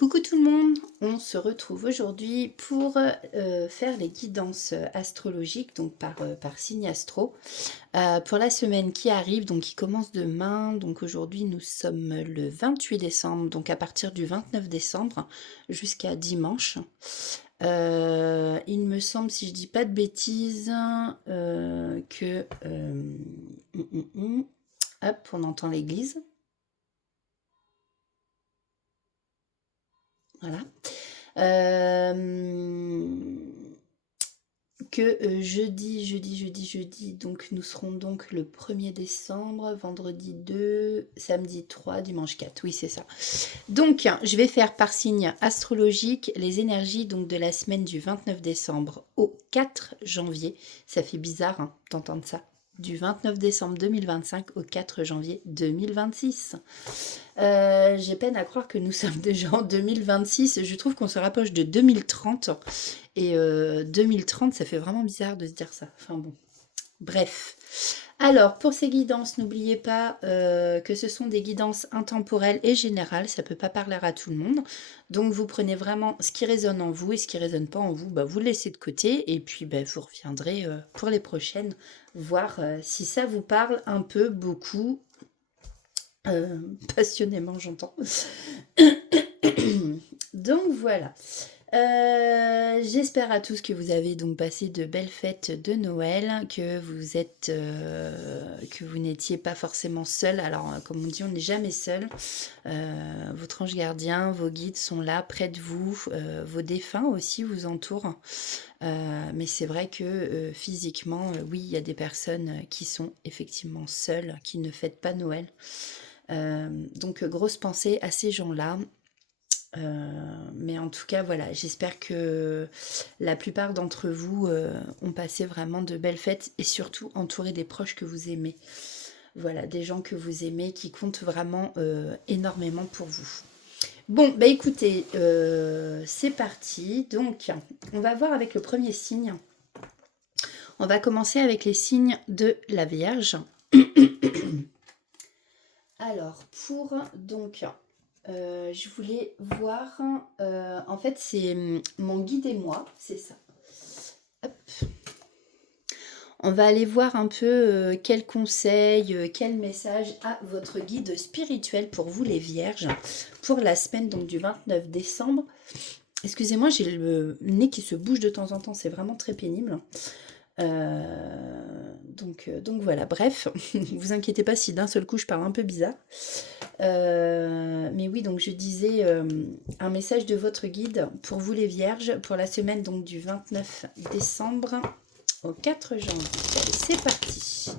Coucou tout le monde, on se retrouve aujourd'hui pour faire les guidances astrologiques, donc par signe astro, pour la semaine qui arrive, donc qui commence demain. Donc aujourd'hui nous sommes le 28 décembre, donc à partir du 29 décembre jusqu'à dimanche. Il me semble, si je dis pas de bêtises, que... hop, on entend l'église. Voilà. Jeudi, donc nous serons donc le 1er décembre, vendredi 2, samedi 3, dimanche 4. Oui, c'est ça. Donc, je vais faire par signe astrologique les énergies donc de la semaine du 29 décembre au 4 janvier. Ça fait bizarre d'entendre ça. Du 29 décembre 2025 au 4 janvier 2026. J'ai peine à croire que nous sommes déjà en 2026. Je trouve qu'on se rapproche de 2030. Et 2030, ça fait vraiment bizarre de se dire ça. Enfin bon, bref. Alors, pour ces guidances, n'oubliez pas que ce sont des guidances intemporelles et générales. Ça ne peut pas parler à tout le monde. Donc, vous prenez vraiment ce qui résonne en vous et ce qui ne résonne pas en vous, vous le laissez de côté. Et puis, vous reviendrez pour les prochaines, voir si ça vous parle un peu, beaucoup, passionnément, j'entends. Donc, voilà. J'espère à tous que vous avez donc passé de belles fêtes de Noël, que vous êtes, que vous n'étiez pas forcément seul. Alors, comme on dit, on n'est jamais seul. Votre ange gardien, vos guides sont là, près de vous. Vos défunts aussi vous entourent. Mais c'est vrai que physiquement, oui, il y a des personnes qui sont effectivement seules, qui ne fêtent pas Noël. Donc, grosse pensée à ces gens-là. Mais en tout cas, voilà, j'espère que la plupart d'entre vous ont passé vraiment de belles fêtes et surtout entouré des proches que vous aimez. Voilà, des gens que vous aimez qui comptent vraiment énormément pour vous. Bon, écoutez, c'est parti. Donc, on va voir avec le premier signe. On va commencer avec les signes de la Vierge. Alors, pour donc... je voulais voir, en fait c'est mon guide et moi, c'est ça. Hop. On va aller voir un peu quel conseil, quel message a votre guide spirituel pour vous les vierges, pour la semaine donc du 29 décembre. Excusez-moi, j'ai le nez qui se bouge de temps en temps, c'est vraiment très pénible. Donc voilà, bref, vous inquiétez pas si d'un seul coup je parle un peu bizarre. Mais oui, donc je disais un message de votre guide pour vous les vierges pour la semaine donc du 29 décembre au 4 janvier. Allez, c'est parti.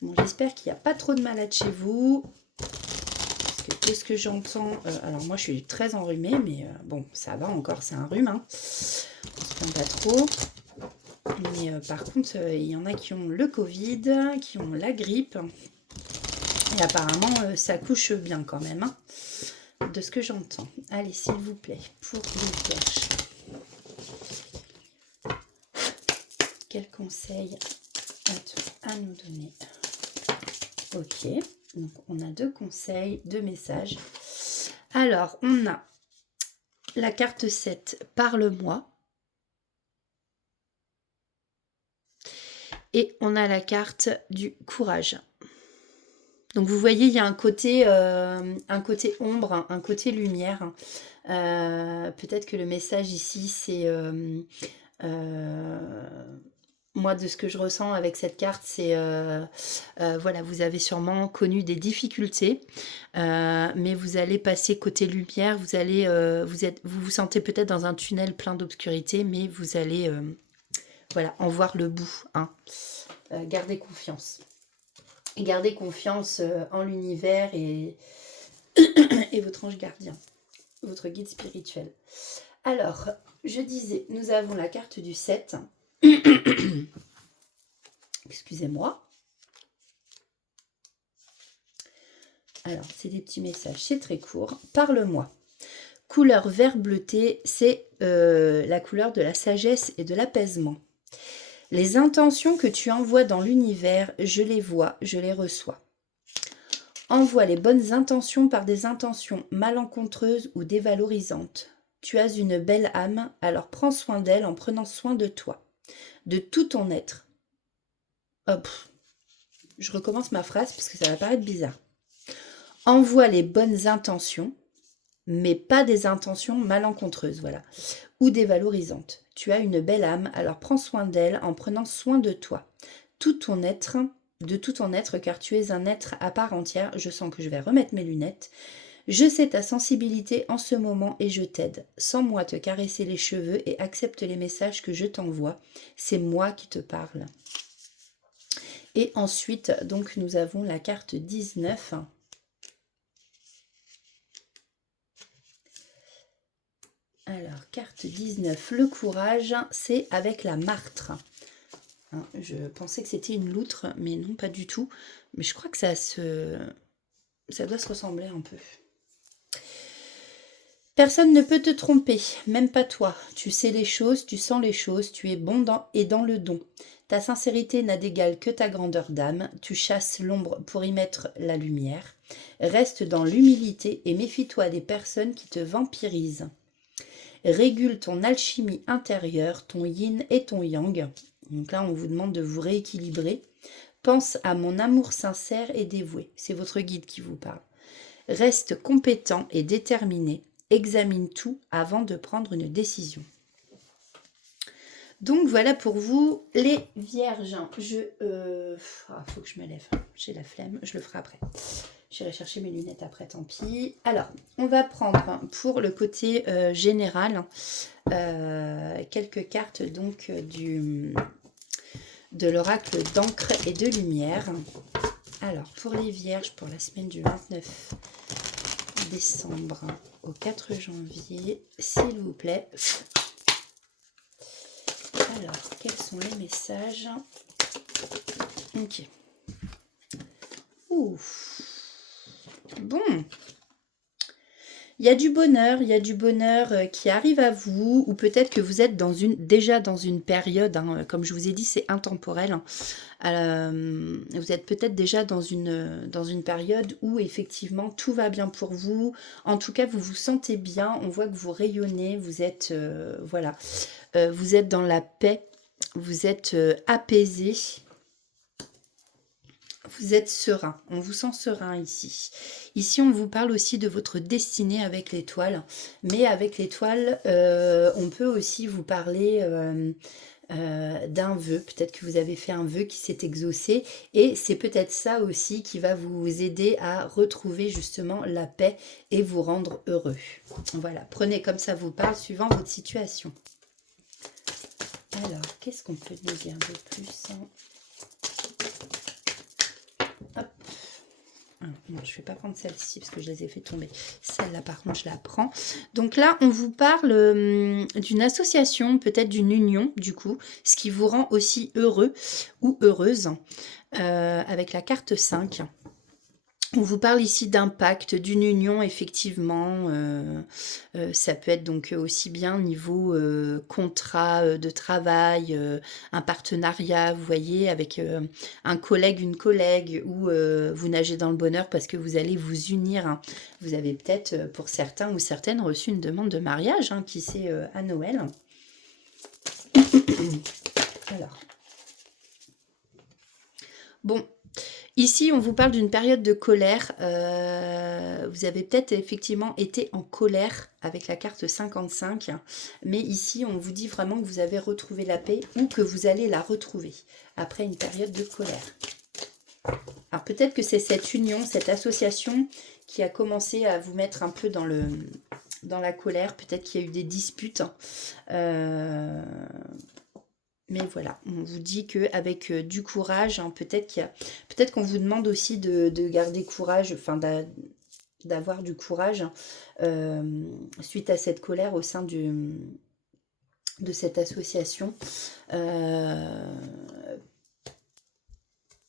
Bon, j'espère qu'il n'y a pas trop de malades chez vous. Parce que de ce que j'entends, alors moi je suis très enrhumée, mais bon, ça va encore, c'est un rhume. On se plaint pas trop. Mais par contre, il y en a qui ont le Covid, qui ont la grippe. Et apparemment, ça couche bien quand même, de ce que j'entends. Allez, s'il vous plaît, pour les vierges. Quel conseil à nous donner? Ok, donc on a 2 conseils, 2 messages. Alors, on a la carte 7, parle-moi. Et on a la carte du courage. Donc vous voyez, il y a un côté ombre, un côté lumière. Peut-être que le message ici, c'est... moi, de ce que je ressens avec cette carte, c'est... voilà, vous avez sûrement connu des difficultés, mais vous allez passer côté lumière, vous vous sentez peut-être dans un tunnel plein d'obscurité, mais vous allez voilà, en voir le bout. Gardez confiance. Gardez confiance en l'univers et votre ange gardien, votre guide spirituel. Alors, je disais, nous avons la carte du 7. Excusez-moi. Alors, c'est des petits messages, c'est très court. Parle-moi. Couleur vert bleuté, c'est la couleur de la sagesse et de l'apaisement. Les intentions que tu envoies dans l'univers, je les vois, je les reçois. Envoie les bonnes intentions par des intentions malencontreuses ou dévalorisantes. Tu as une belle âme, alors prends soin d'elle en prenant soin de toi, de tout ton être. Hop, je recommence ma phrase parce que ça va paraître bizarre. Envoie les bonnes intentions, mais pas des intentions malencontreuses, voilà, ou dévalorisantes. Tu as une belle âme, alors prends soin d'elle en prenant soin de toi, tout ton être, de tout ton être, car tu es un être à part entière. Je sens que je vais remettre mes lunettes. Je sais ta sensibilité en ce moment et je t'aide. Sens-moi te caresser les cheveux et accepte les messages que je t'envoie. C'est moi qui te parle. Et ensuite, donc, nous avons la carte 19. Alors, carte 19, le courage, c'est avec la martre. Hein, je pensais que c'était une loutre, mais non, pas du tout. Mais je crois que ça doit se ressembler un peu. Personne ne peut te tromper, même pas toi. Tu sais les choses, tu sens les choses, tu es bon dans le don. Ta sincérité n'a d'égal que ta grandeur d'âme. Tu chasses l'ombre pour y mettre la lumière. Reste dans l'humilité et méfie-toi des personnes qui te vampirisent. Régule ton alchimie intérieure, ton yin et ton yang. Donc là, on vous demande de vous rééquilibrer. Pense à mon amour sincère et dévoué. C'est votre guide qui vous parle. Reste compétent et déterminé. Examine tout avant de prendre une décision. Donc voilà pour vous les vierges. Faut que je me lève. J'ai la flemme, je le ferai après. J'irai chercher mes lunettes après, tant pis. Alors, on va prendre pour le côté général quelques cartes donc de l'oracle d'encre et de lumière. Alors, pour les vierges, pour la semaine du 29 décembre au 4 janvier, s'il vous plaît. Alors, quels sont les messages? Ok. Ouf. Bon. Il y a du bonheur qui arrive à vous, ou peut-être que vous êtes déjà dans une période, hein, comme je vous ai dit, c'est intemporel. Vous êtes peut-être déjà dans une période où effectivement tout va bien pour vous. En tout cas, vous vous sentez bien, on voit que vous rayonnez, vous êtes, voilà, vous êtes dans la paix, vous êtes apaisé. Vous êtes serein, on vous sent serein ici. Ici, on vous parle aussi de votre destinée avec l'étoile. Mais avec l'étoile, on peut aussi vous parler d'un vœu. Peut-être que vous avez fait un vœu qui s'est exaucé. Et c'est peut-être ça aussi qui va vous aider à retrouver justement la paix et vous rendre heureux. Voilà, prenez comme ça vous parle suivant votre situation. Alors, qu'est-ce qu'on peut nous dire de plus, hein? Hop. Ah, non, je ne vais pas prendre celle-ci parce que je les ai fait tomber. Celle-là, par contre, je la prends. Donc là, on vous parle d'une association, peut-être d'une union, du coup, ce qui vous rend aussi heureux ou heureuse, avec la carte 5. On vous parle ici d'un pacte, d'une union, effectivement. Ça peut être donc aussi bien niveau contrat de travail, un partenariat, vous voyez, avec un collègue, une collègue, ou vous nagez dans le bonheur parce que vous allez vous unir. Hein. Vous avez peut-être, pour certains ou certaines, reçu une demande de mariage, hein, qui c'est à Noël. Alors. Bon. Ici, on vous parle d'une période de colère. Vous avez peut-être effectivement été en colère avec la carte 55. Mais ici, on vous dit vraiment que vous avez retrouvé la paix ou que vous allez la retrouver après une période de colère. Alors peut-être que c'est cette union, cette association qui a commencé à vous mettre un peu dans la colère. Peut-être qu'il y a eu des disputes. Mais voilà, on vous dit qu'avec du courage, hein, peut-être qu'on vous demande aussi de garder courage, enfin d'avoir du courage suite à cette colère au sein de cette association.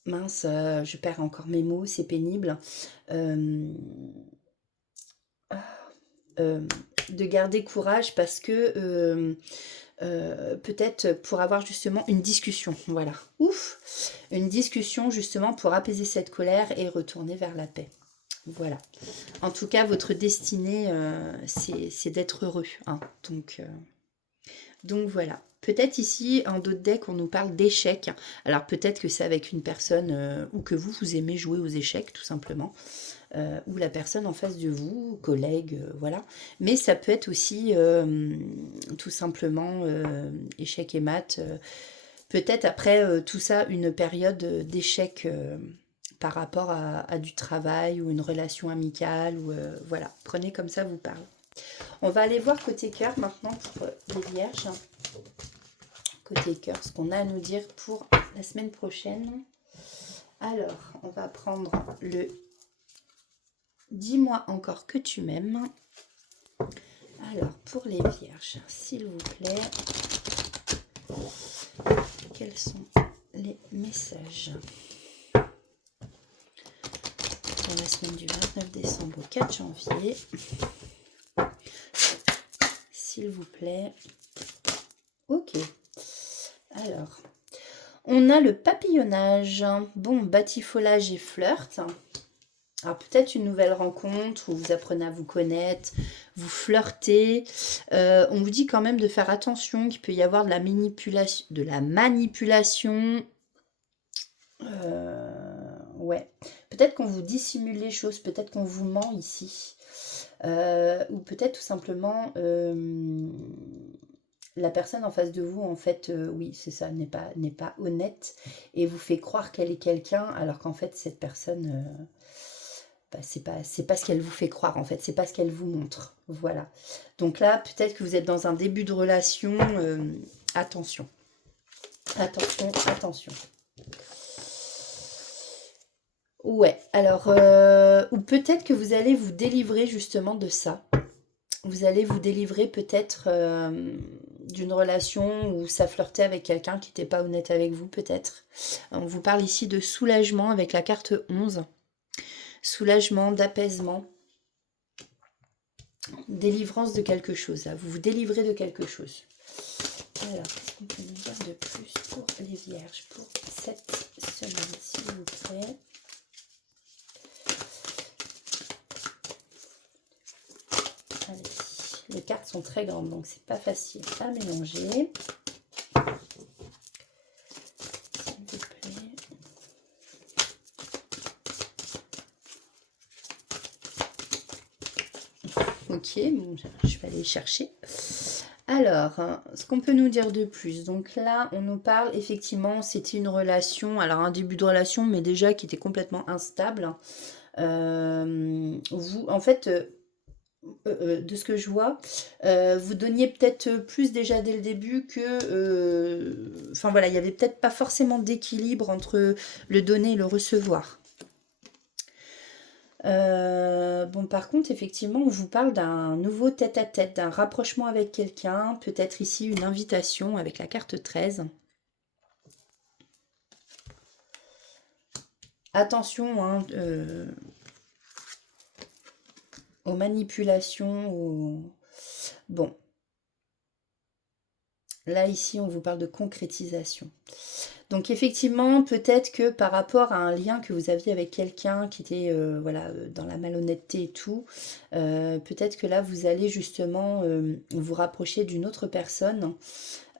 Mince, je perds encore mes mots, c'est pénible. De garder courage parce que... peut-être pour avoir justement une discussion, voilà, une discussion justement pour apaiser cette colère et retourner vers la paix. Voilà. En tout cas, votre destinée, c'est d'être heureux, hein. Donc voilà. Peut-être ici, en d'autres decks, on nous parle d'échecs. Alors peut-être que c'est avec une personne ou que vous aimez jouer aux échecs, tout simplement. Ou la personne en face de vous, collègue, voilà. Mais ça peut être aussi tout simplement échecs et maths. Peut-être après tout ça, une période d'échec par rapport à du travail ou une relation amicale. Ou, voilà, prenez comme ça vous parle. On va aller voir côté cœur maintenant pour les vierges. Côté cœur, ce qu'on a à nous dire pour la semaine prochaine. Alors, on va prendre le Dis-moi encore que tu m'aimes. Alors, pour les vierges, s'il vous plaît, quels sont les messages pour la semaine du 29 décembre au 4 janvier? S'il vous plaît. Ok. Alors, on a le papillonnage. Bon, batifolage et flirt. Alors peut-être une nouvelle rencontre où vous apprenez à vous connaître, vous flirtez. On vous dit quand même de faire attention, qu'il peut y avoir de la manipulation. Ouais. Peut-être qu'on vous dissimule les choses, peut-être qu'on vous ment ici. Ou peut-être tout simplement la personne en face de vous, en fait, oui, c'est ça, n'est pas honnête et vous fait croire qu'elle est quelqu'un, alors qu'en fait, cette personne, bah, c'est pas ce qu'elle vous fait croire, en fait, c'est pas ce qu'elle vous montre. Voilà. Donc là, peut-être que vous êtes dans un début de relation. Attention. Attention, attention. Ouais, alors, ou peut-être que vous allez vous délivrer justement de ça. Vous allez vous délivrer peut-être d'une relation où ça flirtait avec quelqu'un qui n'était pas honnête avec vous, peut-être. On vous parle ici de soulagement avec la carte 11. Soulagement, d'apaisement, délivrance de quelque chose. Là. Vous vous délivrez de quelque chose. Alors, qu'est-ce qu'on peut nous dire de plus pour les vierges pour cette semaine, s'il vous plaît? Allez, les cartes sont très grandes, donc c'est pas facile à mélanger. S'il vous plaît. Ok, bon, je vais aller chercher. Alors, ce qu'on peut nous dire de plus, donc là, on nous parle, effectivement, c'était une relation, alors un début de relation, mais déjà qui était complètement instable. Vous, en fait, de ce que je vois, vous donniez peut-être plus déjà dès le début que... Enfin voilà, il n'y avait peut-être pas forcément d'équilibre entre le donner et le recevoir. Bon, par contre, effectivement, on vous parle d'un nouveau tête-à-tête, d'un rapprochement avec quelqu'un, peut-être ici une invitation avec la carte 13. Attention hein, aux manipulations, Bon. Là, ici, on vous parle de concrétisation. Donc effectivement, peut-être que par rapport à un lien que vous aviez avec quelqu'un qui était voilà, dans la malhonnêteté et tout, peut-être que là, vous allez justement vous rapprocher d'une autre personne,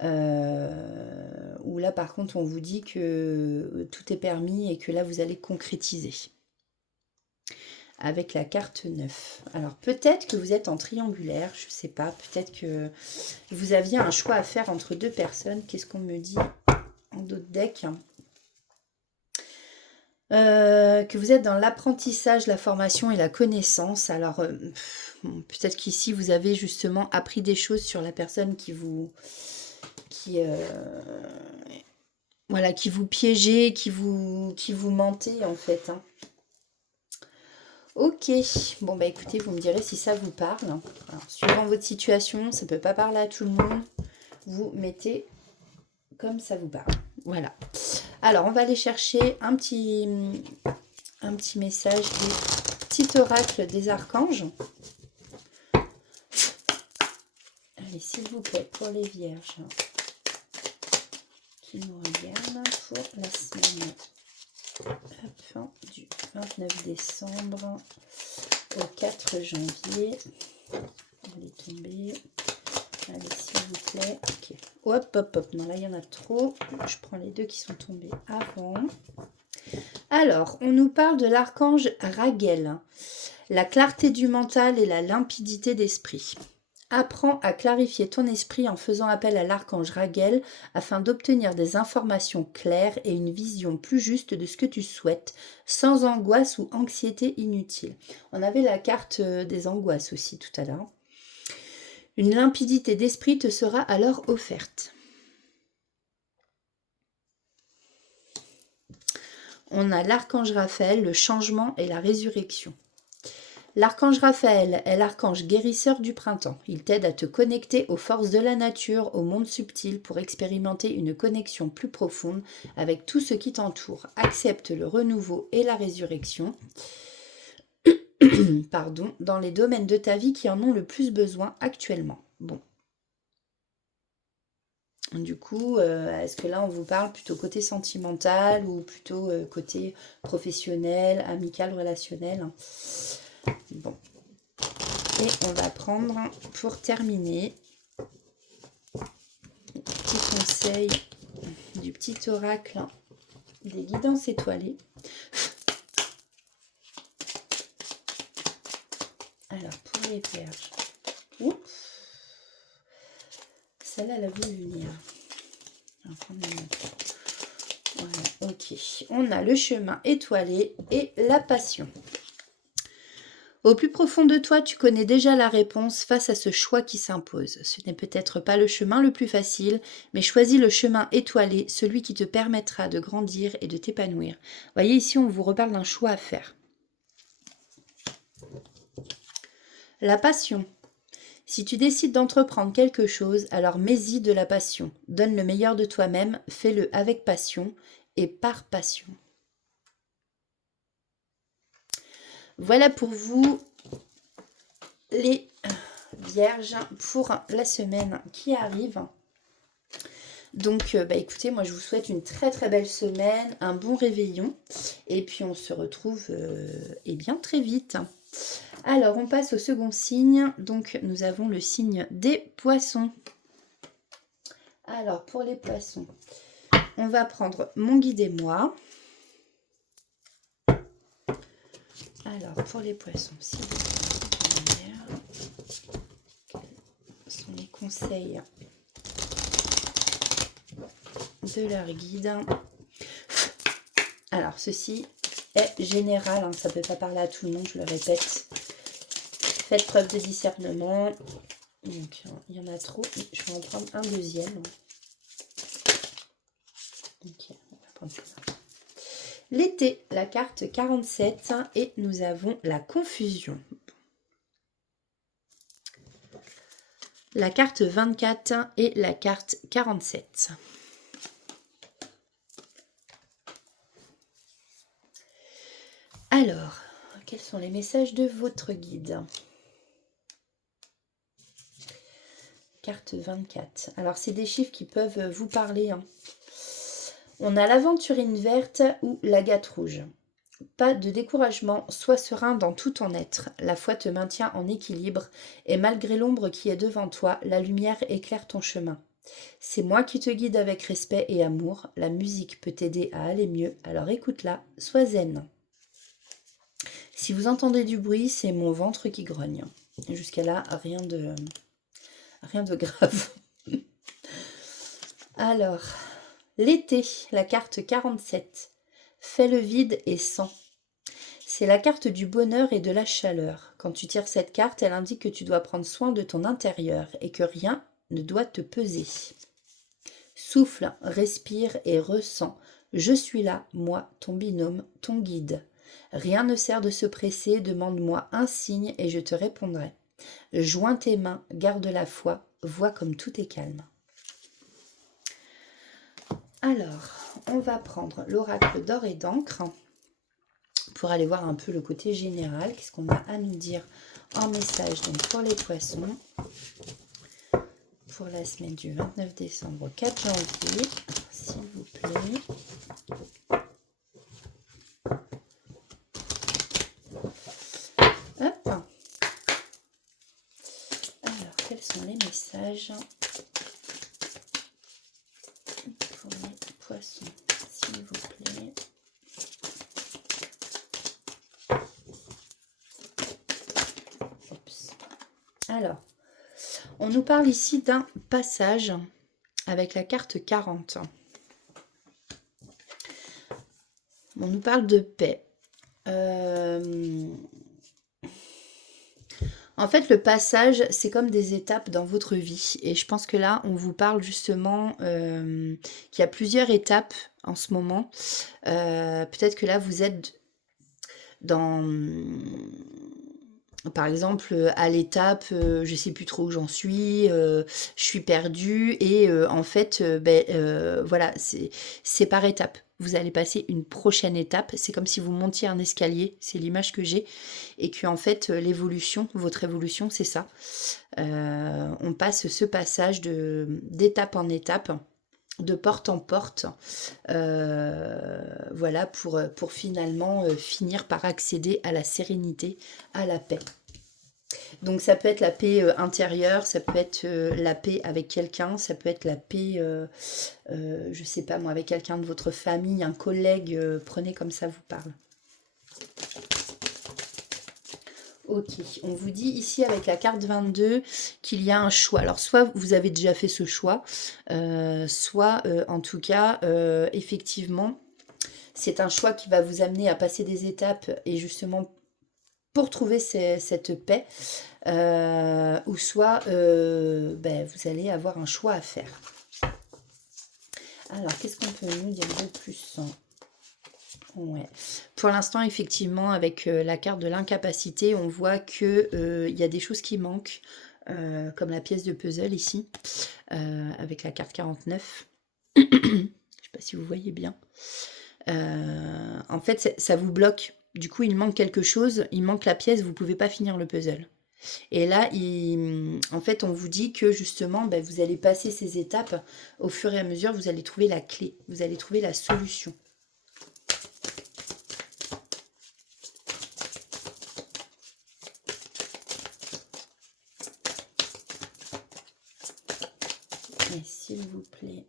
où là, par contre, on vous dit que tout est permis et que là, vous allez concrétiser. Avec la carte 9. Alors peut-être que vous êtes en triangulaire, je ne sais pas, peut-être que vous aviez un choix à faire entre deux personnes. Qu'est-ce qu'on me dit en d'autres decks? Que vous êtes dans l'apprentissage, la formation et la connaissance. Alors peut-être qu'ici vous avez justement appris des choses sur la personne qui vous voilà, qui vous piégeait, qui vous mentait en fait. Hein. Ok, bon bah écoutez, vous me direz si ça vous parle. Alors, suivant votre situation, ça ne peut pas parler à tout le monde. Vous mettez comme ça vous parle. Voilà. Alors, on va aller chercher un petit message des petits oracles des archanges. Allez, s'il vous plaît, pour les vierges qui nous regardent pour la semaine Hop, du 29 décembre au 4 janvier. Elle est tombée. Allez, s'il vous plaît. Ok. Hop, hop, hop. Non, là, il y en a trop. Je prends les deux qui sont tombés avant. Alors, on nous parle de l'archange Raguel. La clarté du mental et la limpidité d'esprit. Apprends à clarifier ton esprit en faisant appel à l'archange Raguel afin d'obtenir des informations claires et une vision plus juste de ce que tu souhaites, sans angoisse ou anxiété inutile. On avait la carte des angoisses aussi tout à l'heure. Une limpidité d'esprit te sera alors offerte. On a l'archange Raphaël, le changement et la résurrection. L'archange Raphaël est l'archange guérisseur du printemps. Il t'aide à te connecter aux forces de la nature, au monde subtil, pour expérimenter une connexion plus profonde avec tout ce qui t'entoure. Accepte le renouveau et la résurrection pardon, dans les domaines de ta vie qui en ont le plus besoin actuellement. Bon. Du coup, est-ce que là, on vous parle plutôt côté sentimental ou plutôt côté professionnel, amical, relationnel? Bon. Et on va prendre, pour terminer, petit conseil du petit oracle des guidances étoilées. Alors, pour les vierges. Oups. Celle-là, elle a voulu venir. Voilà, ok. On a le chemin étoilé et la passion. Au plus profond de toi, tu connais déjà la réponse face à ce choix qui s'impose. Ce n'est peut-être pas le chemin le plus facile, mais choisis le chemin étoilé, celui qui te permettra de grandir et de t'épanouir. Voyez, ici, on vous reparle d'un choix à faire. La passion. Si tu décides d'entreprendre quelque chose, alors mets-y de la passion. Donne le meilleur de toi-même, fais-le avec passion et par passion. Voilà pour vous les vierges pour la semaine qui arrive. Donc écoutez, moi je vous souhaite une très très belle semaine, un bon réveillon et puis on se retrouve bien très vite. Alors on passe au second signe, donc nous avons le signe des poissons. Alors pour les poissons, on va prendre mon guide et moi. Alors, pour les poissons, s'il vous plaît, quels sont les conseils de leur guide? Alors, ceci est général, hein, ça ne peut pas parler à tout le monde, je le répète. Faites preuve de discernement. Donc, il y en a trop. Je vais en prendre un deuxième. Ok, on va prendre ça. L'été, la carte 47 et nous avons la confusion. La carte 24 et la carte 47. Alors, quels sont les messages de votre guide? Carte 24. Alors, c'est des chiffres qui peuvent vous parler, hein. On a l'aventurine verte ou l'agate rouge. Pas de découragement, sois serein dans tout ton être. La foi te maintient en équilibre et malgré l'ombre qui est devant toi, la lumière éclaire ton chemin. C'est moi qui te guide avec respect et amour. La musique peut t'aider à aller mieux, alors écoute-la, sois zen. Si vous entendez du bruit, c'est mon ventre qui grogne. Jusqu'à là, rien de grave. Alors... L'été, la carte 47. Fais le vide et sens. C'est la carte du bonheur et de la chaleur. Quand tu tires cette carte, elle indique que tu dois prendre soin de ton intérieur et que rien ne doit te peser. Souffle, respire et ressens. Je suis là, moi, ton binôme, ton guide. Rien ne sert de se presser, demande-moi un signe et je te répondrai. Joins tes mains, garde la foi, vois comme tout est calme. Alors, on va prendre l'oracle d'or et d'encre pour aller voir un peu le côté général. Qu'est-ce qu'on a à nous dire en message donc pour les poissons pour la semaine du 29 décembre au 4 janvier, s'il vous plaît. quels sont les messages pour les poissons, s'il vous plaît? Oups. Alors, on nous parle ici d'un passage avec la carte 40. On nous parle de paix. En fait, le passage, c'est comme des étapes dans votre vie. Et je pense que là, on vous parle justement qu'il y a plusieurs étapes en ce moment. Peut-être que là, vous êtes dans... Par exemple, à l'étape, je sais plus trop où j'en suis, je suis perdue et en fait, voilà, c'est par étape. Vous allez passer une prochaine étape. C'est comme si vous montiez un escalier, c'est l'image que j'ai. Et que en fait, l'évolution, votre évolution, c'est ça. On passe ce passage d'étape en étape, de porte en porte, voilà, pour finalement finir par accéder à la sérénité, à la paix. Donc ça peut être la paix intérieure, ça peut être la paix avec quelqu'un, ça peut être la paix, je sais pas moi, avec quelqu'un de votre famille, un collègue, prenez comme ça vous parle. Ok, on vous dit ici avec la carte 22 qu'il y a un choix. Alors soit vous avez déjà fait ce choix, soit en tout cas, effectivement, c'est un choix qui va vous amener à passer des étapes et justement pour trouver cette paix, ou soit vous allez avoir un choix à faire. Alors, qu'est-ce qu'on peut nous dire de plus ? Ouais. Pour l'instant, effectivement, avec la carte de l'incapacité, on voit que y a des choses qui manquent, comme la pièce de puzzle ici, avec la carte 49. Je ne sais pas si vous voyez bien. En fait, ça vous bloque. Du coup, il manque quelque chose, il manque la pièce, vous ne pouvez pas finir le puzzle. Et là, en fait, on vous dit que justement, vous allez passer ces étapes. Au fur et à mesure, vous allez trouver la clé, vous allez trouver la solution. Et s'il vous plaît.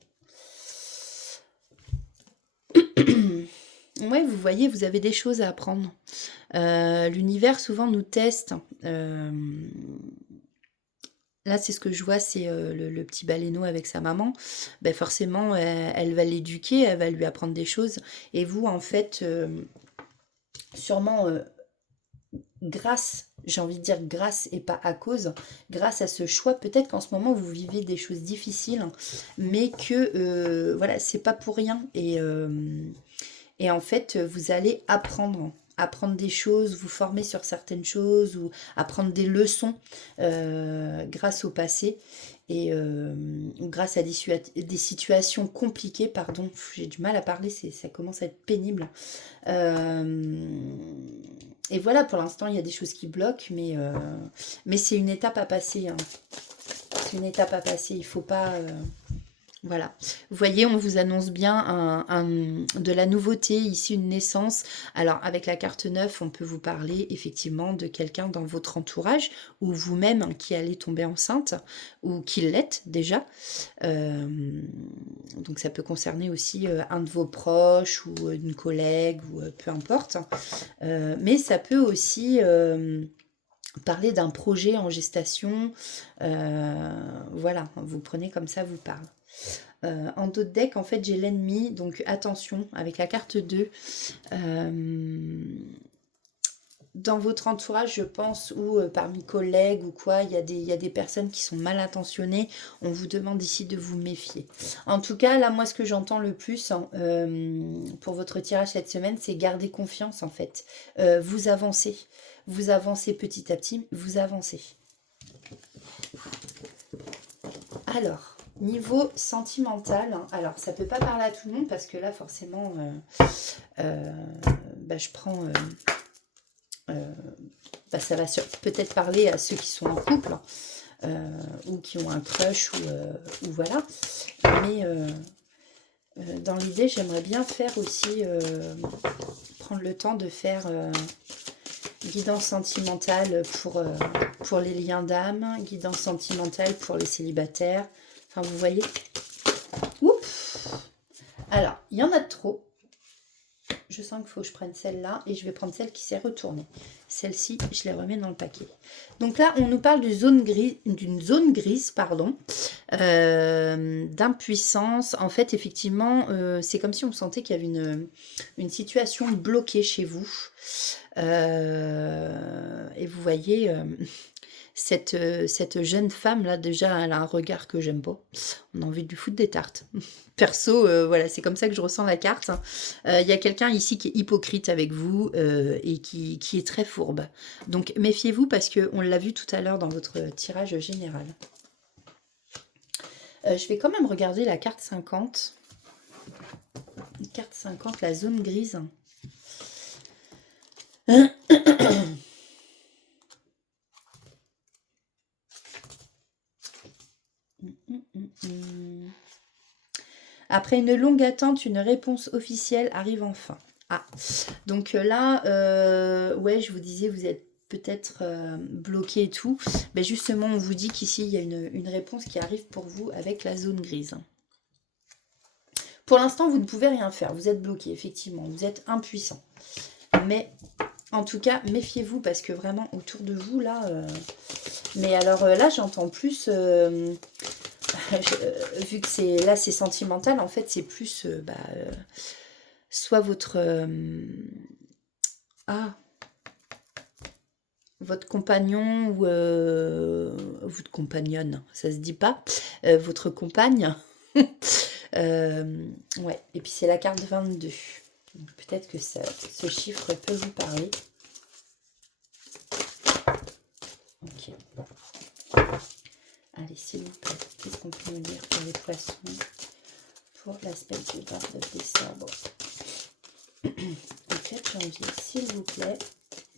Ouais, vous voyez, vous avez des choses à apprendre. L'univers souvent nous teste. Là, c'est ce que je vois, c'est le petit baleineau avec sa maman. Forcément, elle va l'éduquer, elle va lui apprendre des choses. Et vous, en fait, sûrement grâce, j'ai envie de dire grâce et pas à cause, grâce à ce choix, peut-être qu'en ce moment, vous vivez des choses difficiles, mais que, voilà, c'est pas pour rien. Et en fait, vous allez apprendre des choses, vous former sur certaines choses ou apprendre des leçons grâce au passé et grâce à des situations compliquées, pardon, j'ai du mal à parler, ça commence à être pénible. Et voilà, pour l'instant, il y a des choses qui bloquent, mais c'est une étape à passer. Hein. C'est une étape à passer, il faut pas... Voilà, vous voyez, on vous annonce bien de la nouveauté, ici une naissance. Alors avec la carte 9, on peut vous parler effectivement de quelqu'un dans votre entourage ou vous-même qui allez tomber enceinte ou qui l'êtes déjà. Donc ça peut concerner aussi un de vos proches ou une collègue ou peu importe. Mais ça peut aussi... parler d'un projet en gestation, voilà, vous prenez comme ça vous parle. En d'autres decks, en fait, j'ai l'ennemi, donc attention, avec la carte 2. Dans votre entourage, je pense, ou parmi collègues ou quoi, il y a des personnes qui sont mal intentionnées. On vous demande ici de vous méfier. En tout cas, là, moi, ce que j'entends le plus pour votre tirage cette semaine, c'est garder confiance, en fait. Vous avancez. Vous avancez petit à petit, vous avancez. Alors... Niveau sentimental, alors ça peut pas parler à tout le monde parce que là forcément je prends, ça va peut-être parler à ceux qui sont en couple ou qui ont un crush ou voilà, mais dans l'idée j'aimerais bien faire aussi, prendre le temps de faire Guidance sentimentale pour les liens d'âme. Guidance sentimentale pour les célibataires. Enfin, vous voyez. Oups. Alors, il y en a de trop. Je sens qu'il faut que je prenne celle-là et je vais prendre celle qui s'est retournée. Celle-ci, je les remets dans le paquet. Donc là, on nous parle d'une zone grise, pardon, d'impuissance. En fait, effectivement, c'est comme si on sentait qu'il y avait une situation bloquée chez vous. Et vous voyez, cette jeune femme-là, déjà, elle a un regard que j'aime pas. On a envie de lui foutre des tartes. Perso, voilà, c'est comme ça que je ressens la carte. Il y a quelqu'un ici qui est hypocrite avec vous et qui est très fourbe. Donc, méfiez-vous parce qu'on l'a vu tout à l'heure dans votre tirage général. Je vais quand même regarder la carte 50. Carte 50, la zone grise. Après une longue attente, une réponse officielle arrive enfin. Ah, donc là, ouais, je vous disais, vous êtes peut-être bloqué et tout. Mais justement, on vous dit qu'ici, il y a une réponse qui arrive pour vous avec la zone grise. Pour l'instant, vous ne pouvez rien faire. Vous êtes bloqué, effectivement. Vous êtes impuissant. Mais en tout cas, méfiez-vous parce que vraiment, autour de vous, là... Mais alors là, j'entends plus... vu que c'est sentimental, en fait, c'est plus soit votre votre compagnon ou votre compagnonne, ça se dit pas, votre compagne. Ouais, et puis c'est la carte 22. Peut-être que ce chiffre peut vous parler. Ok. Allez, s'il vous plaît, qu'est-ce qu'on peut nous dire pour les poissons pour l'aspect du 29 décembre et 4 janvier, s'il vous plaît.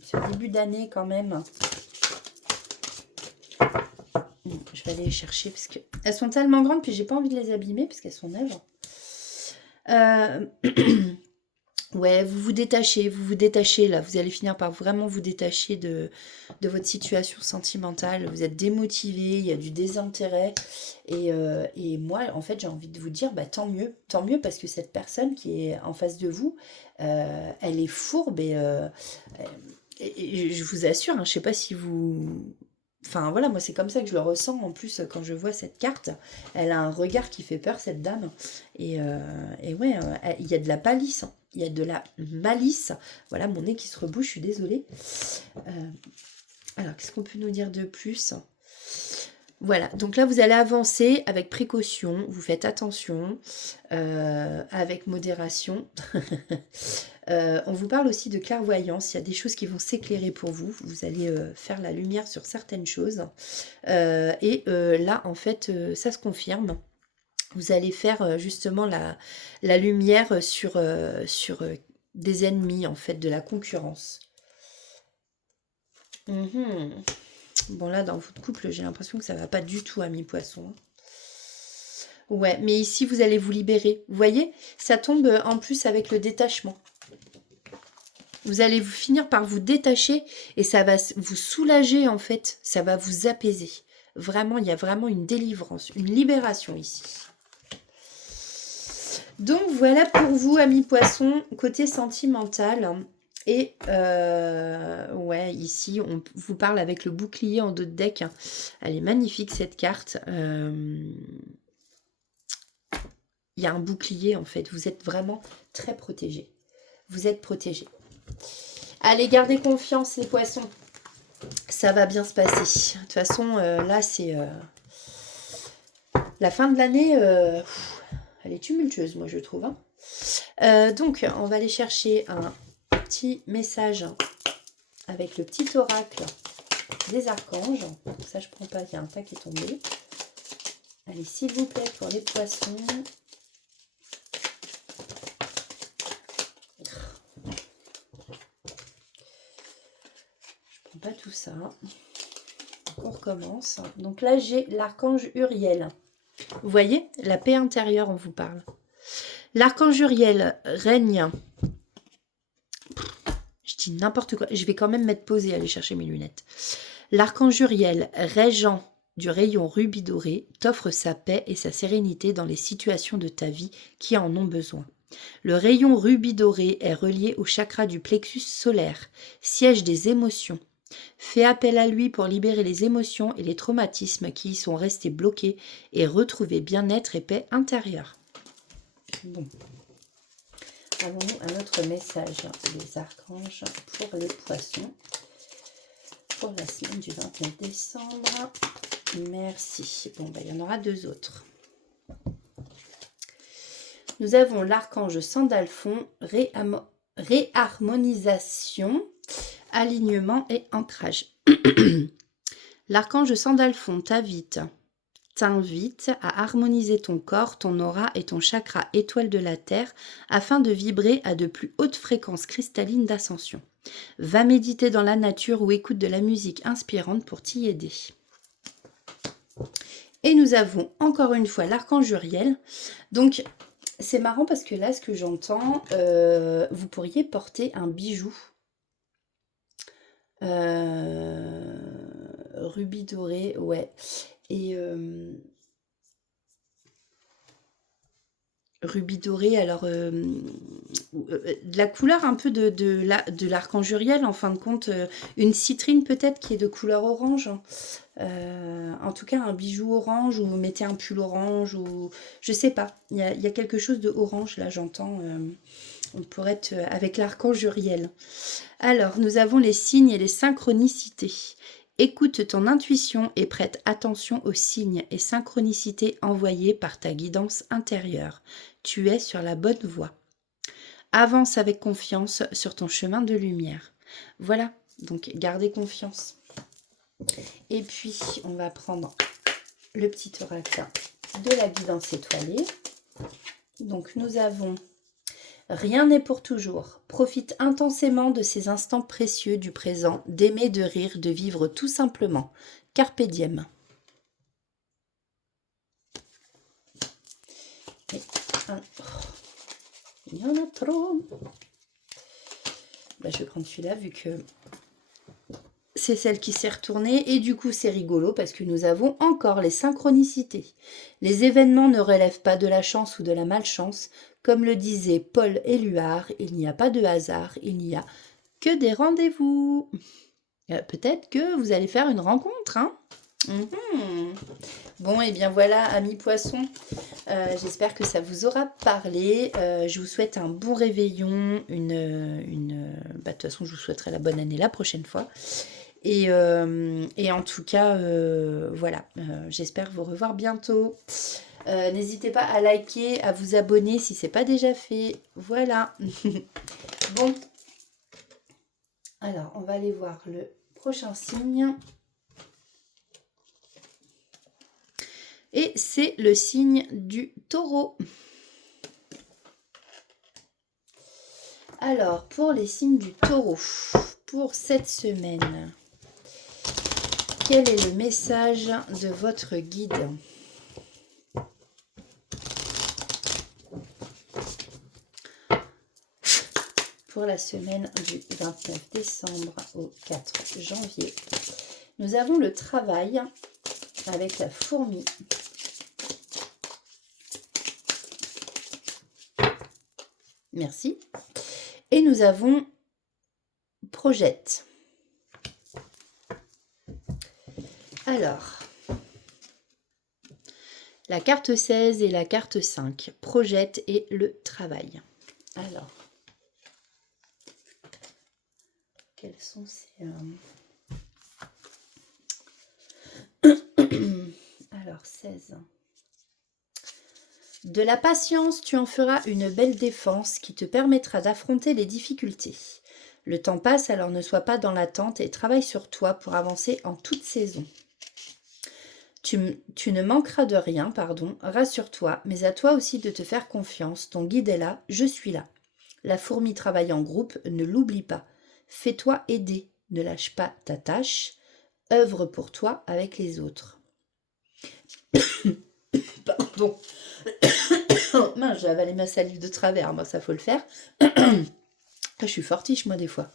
Ce début d'année, quand même. Je vais aller les chercher parce qu'elles sont tellement grandes, puis j'ai pas envie de les abîmer parce qu'elles sont neuves. Ouais, vous vous détachez là, vous allez finir par vraiment vous détacher de votre situation sentimentale, vous êtes démotivé, il y a du désintérêt, et moi, en fait, j'ai envie de vous dire, bah, tant mieux, parce que cette personne qui est en face de vous, elle est fourbe, et je vous assure, hein, je sais pas si vous... Enfin voilà, moi c'est comme ça que je le ressens en plus quand je vois cette carte. Elle a un regard qui fait peur, cette dame. Et ouais, il y a de la palisse, hein. Il y a de la malice. Voilà, mon nez qui se rebouche, je suis désolée. Alors, qu'est-ce qu'on peut nous dire de plus ? Voilà, donc là vous allez avancer avec précaution, vous faites attention, avec modération. On vous parle aussi de clairvoyance, il y a des choses qui vont s'éclairer pour vous, vous allez faire la lumière sur certaines choses. Là en fait ça se confirme, vous allez faire justement la lumière sur des ennemis en fait, de la concurrence. Bon là dans votre couple j'ai l'impression que ça va pas du tout, amis poissons. Ouais, mais ici vous allez vous libérer. Vous voyez, ça tombe en plus avec le détachement. Vous allez finir par vous détacher et ça va vous soulager en fait. Ça va vous apaiser. Vraiment, il y a vraiment une délivrance, une libération ici. Donc voilà pour vous, amis poissons, côté sentimental. Et ouais, ici, on vous parle avec le bouclier en dos de deck. Elle est magnifique, cette carte. Il y a un bouclier, en fait. Vous êtes vraiment très protégés. Vous êtes protégés. Allez, gardez confiance, les poissons. Ça va bien se passer. De toute façon, là, c'est... la fin de l'année, elle est tumultueuse, moi, je trouve. Hein. Donc, on va aller chercher un petit message avec le petit oracle des archanges. Ça, je prends pas, il y a un tas qui est tombé. Allez, s'il vous plaît, pour les poissons. Je prends pas tout ça. On recommence. Donc là, j'ai l'archange Uriel. Vous voyez, la paix intérieure, on vous parle. L'archange Uriel règne, je dis n'importe quoi. Je vais quand même m'être posée à aller chercher mes lunettes. L'archange Uriel, régent du rayon rubis doré, t'offre sa paix et sa sérénité dans les situations de ta vie qui en ont besoin. Le rayon rubis doré est relié au chakra du plexus solaire, siège des émotions. Fais appel à lui pour libérer les émotions et les traumatismes qui y sont restés bloqués et retrouver bien-être et paix intérieure. Bon. Avons-nous un autre message des archanges pour les poissons pour la semaine du 29 décembre? Merci. Bon, il y en aura 2 autres. Nous avons l'archange Sandalphon, réharmonisation, alignement et ancrage. L'archange Sandalphon t'invite à harmoniser ton corps, ton aura et ton chakra étoile de la Terre afin de vibrer à de plus hautes fréquences cristallines d'ascension. Va méditer dans la nature ou écoute de la musique inspirante pour t'y aider. Et nous avons encore une fois l'archange Uriel. Donc, c'est marrant parce que là, ce que j'entends, vous pourriez porter un bijou rubis doré, ouais. Et rubis doré, alors de la couleur un peu de l'archange Uriel, en fin de compte, une citrine peut-être qui est de couleur orange. En tout cas, un bijou orange, ou vous mettez un pull orange, ou je sais pas. Il y a quelque chose de orange, là, j'entends. On pourrait être avec l'archange Uriel. Alors, nous avons les signes et les synchronicités. Écoute ton intuition et prête attention aux signes et synchronicités envoyés par ta guidance intérieure. Tu es sur la bonne voie. Avance avec confiance sur ton chemin de lumière. Voilà, donc gardez confiance. Et puis, on va prendre le petit oracle de la guidance étoilée. Donc, nous avons « Rien n'est pour toujours. Profite intensément de ces instants précieux du présent, d'aimer, de rire, de vivre tout simplement. Carpe diem. » Et il y en a trop. Je vais prendre celui-là vu que c'est celle qui s'est retournée. Et du coup, c'est rigolo parce que nous avons encore les synchronicités. Les événements ne relèvent pas de la chance ou de la malchance. Comme le disaient Paul Éluard, il n'y a pas de hasard, il n'y a que des rendez-vous. Peut-être que vous allez faire une rencontre, hein. Bon, et bien voilà, amis poissons, j'espère que ça vous aura parlé. Je vous souhaite un bon réveillon, de toute façon, je vous souhaiterai la bonne année la prochaine fois. Et en tout cas, voilà, j'espère vous revoir bientôt. N'hésitez pas à liker, à vous abonner si ce n'est pas déjà fait. Voilà. Bon. Alors, on va aller voir le prochain signe. Et c'est le signe du taureau. Alors, pour les signes du taureau, pour cette semaine, quel est le message de votre guide ? Pour la semaine du 29 décembre au 4 janvier. Nous avons le travail avec la fourmi. Merci. Et nous avons projette. Alors, la carte 16 et la carte 5. Projette et le travail. Alors, quels sont ces... Alors, 16. De la patience, tu en feras une belle défense qui te permettra d'affronter les difficultés. Le temps passe, alors ne sois pas dans l'attente et travaille sur toi pour avancer en toute saison. Tu ne manqueras de rien, rassure-toi, mais à toi aussi de te faire confiance. Ton guide est là, je suis là. La fourmi travaille en groupe, ne l'oublie pas. Fais-toi aider, ne lâche pas ta tâche. Œuvre pour toi avec les autres. Pardon. Mince, j'ai avalé ma salive de travers, moi ça faut le faire. Je suis fortiche moi des fois.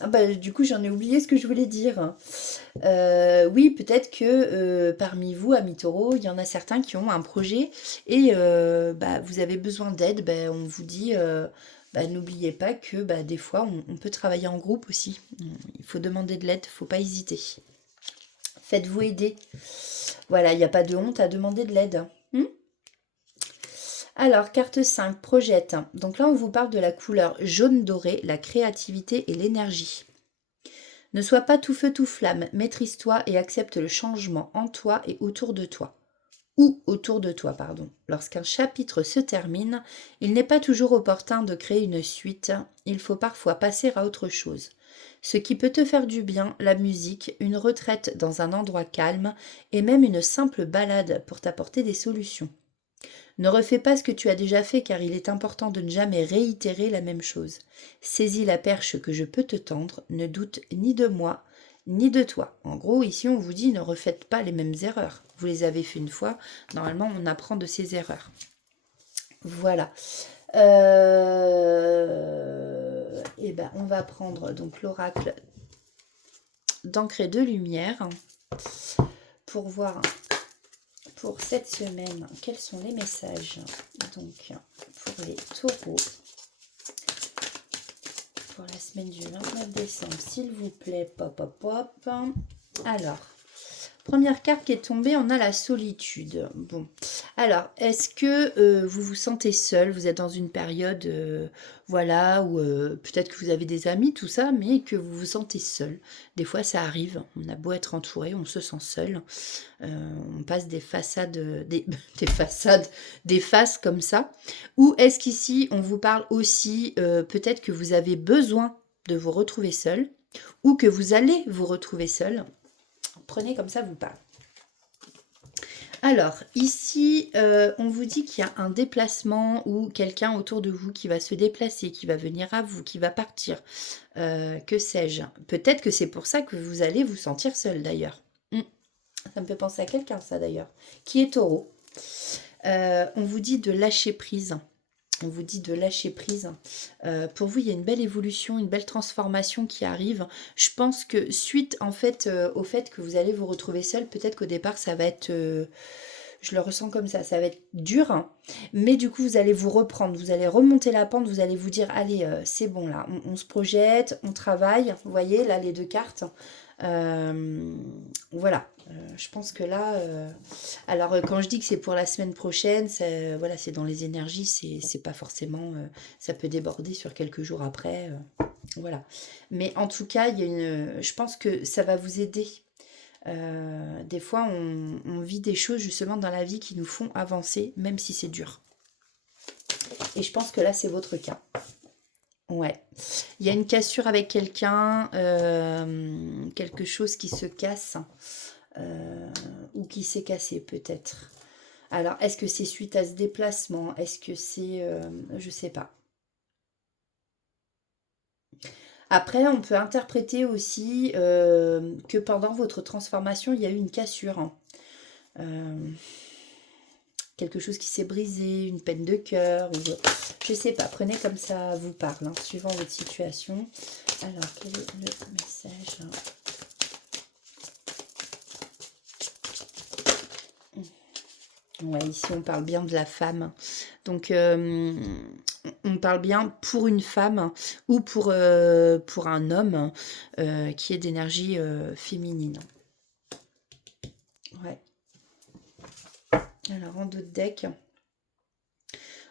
Ah bah, du coup, j'en ai oublié ce que je voulais dire. Oui, peut-être que parmi vous, amis taureaux, il y en a certains qui ont un projet et bah, vous avez besoin d'aide. Bah, on vous dit, bah, n'oubliez pas que bah, des fois, on peut travailler en groupe aussi. Il faut demander de l'aide, il ne faut pas hésiter. Faites-vous aider. Voilà, il n'y a pas de honte à demander de l'aide. Alors, carte 5, projette. Donc là, on vous parle de la couleur jaune doré, la créativité et l'énergie. Ne sois pas tout feu tout flamme, maîtrise-toi et accepte le changement en toi et autour de toi. Ou autour de toi, pardon. Lorsqu'un chapitre se termine, il n'est pas toujours opportun de créer une suite, il faut parfois passer à autre chose. Ce qui peut te faire du bien, la musique, une retraite dans un endroit calme et même une simple balade pour t'apporter des solutions. Ne refais pas ce que tu as déjà fait car il est important de ne jamais réitérer la même chose. Saisis la perche que je peux te tendre, ne doute ni de moi, ni de toi. En gros, ici, on vous dit ne refaites pas les mêmes erreurs. Vous les avez fait une fois, normalement, on apprend de ces erreurs. Voilà. Et ben, on va prendre donc l'oracle d'encre et de lumière pour voir pour cette semaine quels sont les messages donc pour les taureaux pour la semaine du 29 décembre, s'il vous plaît. Pop, pop, pop. Alors, première carte qui est tombée, on a la solitude. Bon, alors, est-ce que vous vous sentez seul? Vous êtes dans une période, voilà, où peut-être que vous avez des amis, tout ça, mais que vous vous sentez seul. Des fois, ça arrive. On a beau être entouré, on se sent seul. On passe des façades, des façades, des faces comme ça. Ou est-ce qu'ici, on vous parle aussi, peut-être que vous avez besoin de vous retrouver seul, ou que vous allez vous retrouver seul. Prenez comme ça vous parle. Alors, ici, on vous dit qu'il y a un déplacement ou quelqu'un autour de vous qui va se déplacer, qui va venir à vous, qui va partir. Que sais-je? Peut-être que c'est pour ça que vous allez vous sentir seul d'ailleurs. Ça me fait penser à quelqu'un, ça d'ailleurs, qui est taureau. On vous dit de lâcher prise. On vous dit de lâcher prise. Pour vous, il y a une belle évolution, une belle transformation qui arrive. Je pense que suite, en fait, au fait que vous allez vous retrouver seul, peut-être qu'au départ, ça va être... je le ressens comme ça va être dur, hein. Mais du coup, vous allez vous reprendre, vous allez remonter la pente, vous allez vous dire, allez, c'est bon là, on se projette, on travaille. Vous voyez, là, les deux cartes. Voilà, je pense que là, alors quand je dis que c'est pour la semaine prochaine, voilà, c'est dans les énergies, c'est pas forcément, ça peut déborder sur quelques jours après, voilà. Mais en tout cas, je pense que ça va vous aider. Des fois, on vit des choses justement dans la vie qui nous font avancer, même si c'est dur. Et je pense que là, c'est votre cas. Ouais, il y a une cassure avec quelqu'un, quelque chose qui se casse, ou qui s'est cassé peut-être. Alors, est-ce que c'est suite à ce déplacement? Est-ce que c'est... je sais pas. Après, on peut interpréter aussi que pendant votre transformation, il y a eu une cassure, hein. Quelque chose qui s'est brisé, une peine de cœur, ou je sais pas, prenez comme ça vous parle, hein, suivant votre situation. Alors, quel est le message? Ouais, ici on parle bien de la femme. Donc on parle bien pour une femme ou pour un homme qui est d'énergie féminine. Ouais. Alors en dos de deck.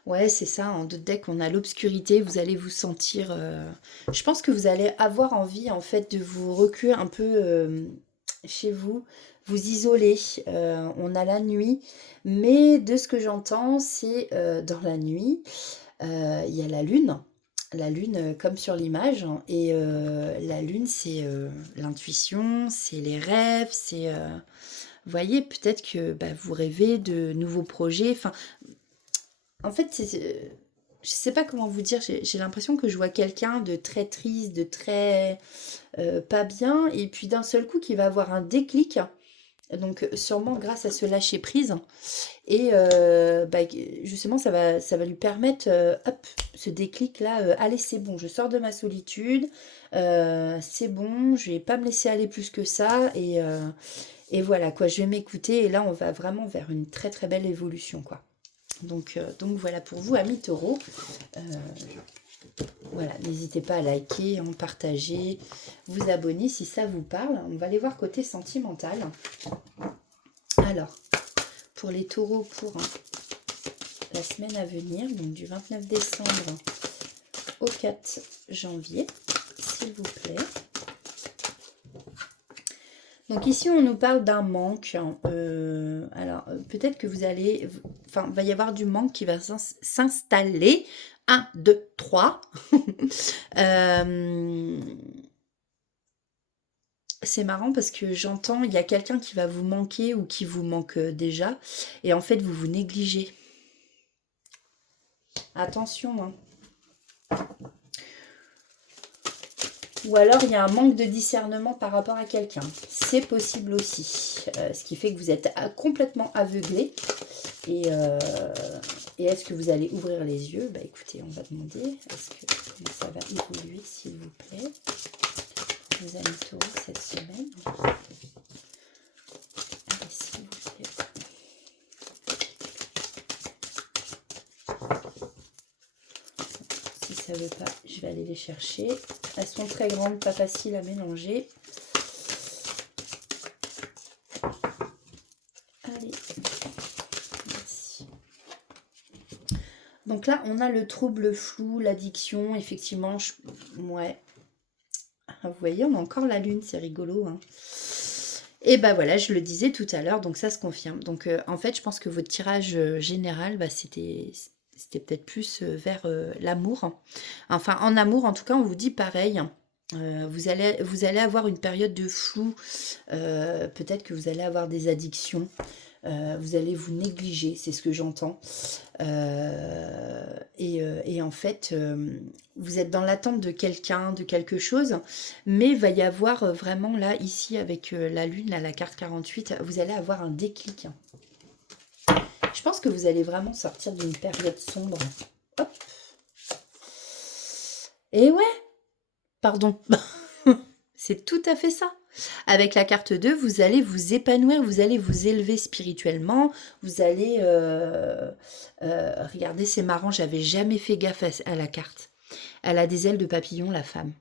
Ouais, c'est ça, en deux decks, on a l'obscurité, vous allez vous sentir... je pense que vous allez avoir envie, en fait, de vous recueillir un peu chez vous, vous isoler. On a la nuit, mais de ce que j'entends, c'est dans la nuit, il y a la lune comme sur l'image, hein, et la lune, c'est l'intuition, c'est les rêves, c'est... vous voyez, peut-être que bah, vous rêvez de nouveaux projets, enfin... En fait, je sais pas comment vous dire, j'ai l'impression que je vois quelqu'un de très triste, de très pas bien, et puis d'un seul coup qui va avoir un déclic Donc sûrement grâce à ce lâcher prise. Et bah, justement, ça va lui permettre, hop, ce déclic-là, allez, c'est bon, je sors de ma solitude, c'est bon, je vais pas me laisser aller plus que ça, et voilà, quoi, je vais m'écouter, et là, on va vraiment vers une très très belle évolution, quoi. Donc voilà pour vous, amis taureaux. Euh, voilà, n'hésitez pas à liker, en partager, vous abonner si ça vous parle. On va aller voir côté sentimental. Alors, pour les taureaux, pour la semaine à venir, donc du 29 décembre au 4 janvier, s'il vous plaît. Donc ici, on nous parle d'un manque. Alors, peut-être que vous allez... Enfin, il va y avoir du manque qui va s'installer. 1, 2, 3. C'est marrant parce que j'entends, il y a quelqu'un qui va vous manquer ou qui vous manque déjà. Et en fait, vous vous négligez. Attention, hein. Ou alors, il y a un manque de discernement par rapport à quelqu'un. C'est possible aussi. Ce qui fait que vous êtes complètement aveuglé. Et est-ce que vous allez ouvrir les yeux? Bah écoutez, on va demander comment ça va évoluer, s'il vous plaît. Les amis taureaux cette semaine. Allez, s'il vous plaît. Si ça ne veut pas, je vais aller les chercher. Elles sont très grandes, pas faciles à mélanger. Allez, merci. Donc là, on a le trouble flou, l'addiction, effectivement. Ouais. Vous voyez, on a encore la lune, c'est rigolo, hein. Et ben voilà, je le disais tout à l'heure, donc ça se confirme. Donc en fait, je pense que votre tirage général, bah, c'était peut-être plus vers l'amour. Enfin, en amour, en tout cas, on vous dit pareil. Vous allez avoir une période de flou. Peut-être que vous allez avoir des addictions. Vous allez vous négliger, c'est ce que j'entends. Et en fait, vous êtes dans l'attente de quelqu'un, de quelque chose, mais il va y avoir vraiment là, ici, avec la lune, là, la carte 48, vous allez avoir un déclic. Je pense que vous allez vraiment sortir d'une période sombre. Hop. Et ouais, pardon. C'est tout à fait ça. Avec la carte 2, vous allez vous épanouir, vous allez vous élever spirituellement, vous allez... regardez, c'est marrant, j'avais jamais fait gaffe à la carte. Elle a des ailes de papillon, la femme.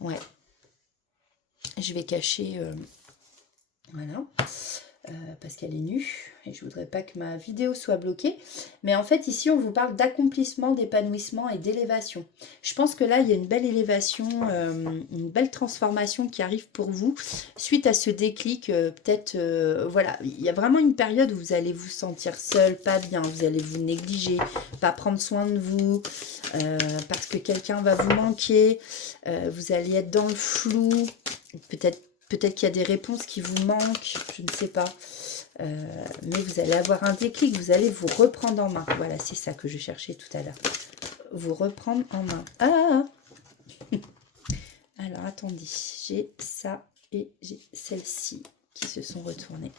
Ouais. Je vais cacher... voilà. Parce qu'elle est nue et je voudrais pas que ma vidéo soit bloquée. Mais en fait, ici, on vous parle d'accomplissement, d'épanouissement et d'élévation. Je pense que là, il y a une belle élévation, une belle transformation qui arrive pour vous suite à ce déclic. Peut-être, voilà, il y a vraiment une période où vous allez vous sentir seul, pas bien, vous allez vous négliger, pas prendre soin de vous, parce que quelqu'un va vous manquer, vous allez être dans le flou, Peut-être qu'il y a des réponses qui vous manquent, je ne sais pas. Mais vous allez avoir un déclic, vous allez vous reprendre en main. Voilà, c'est ça que je cherchais tout à l'heure. Vous reprendre en main. Ah Alors, attendez, j'ai ça et j'ai celle-ci qui se sont retournées.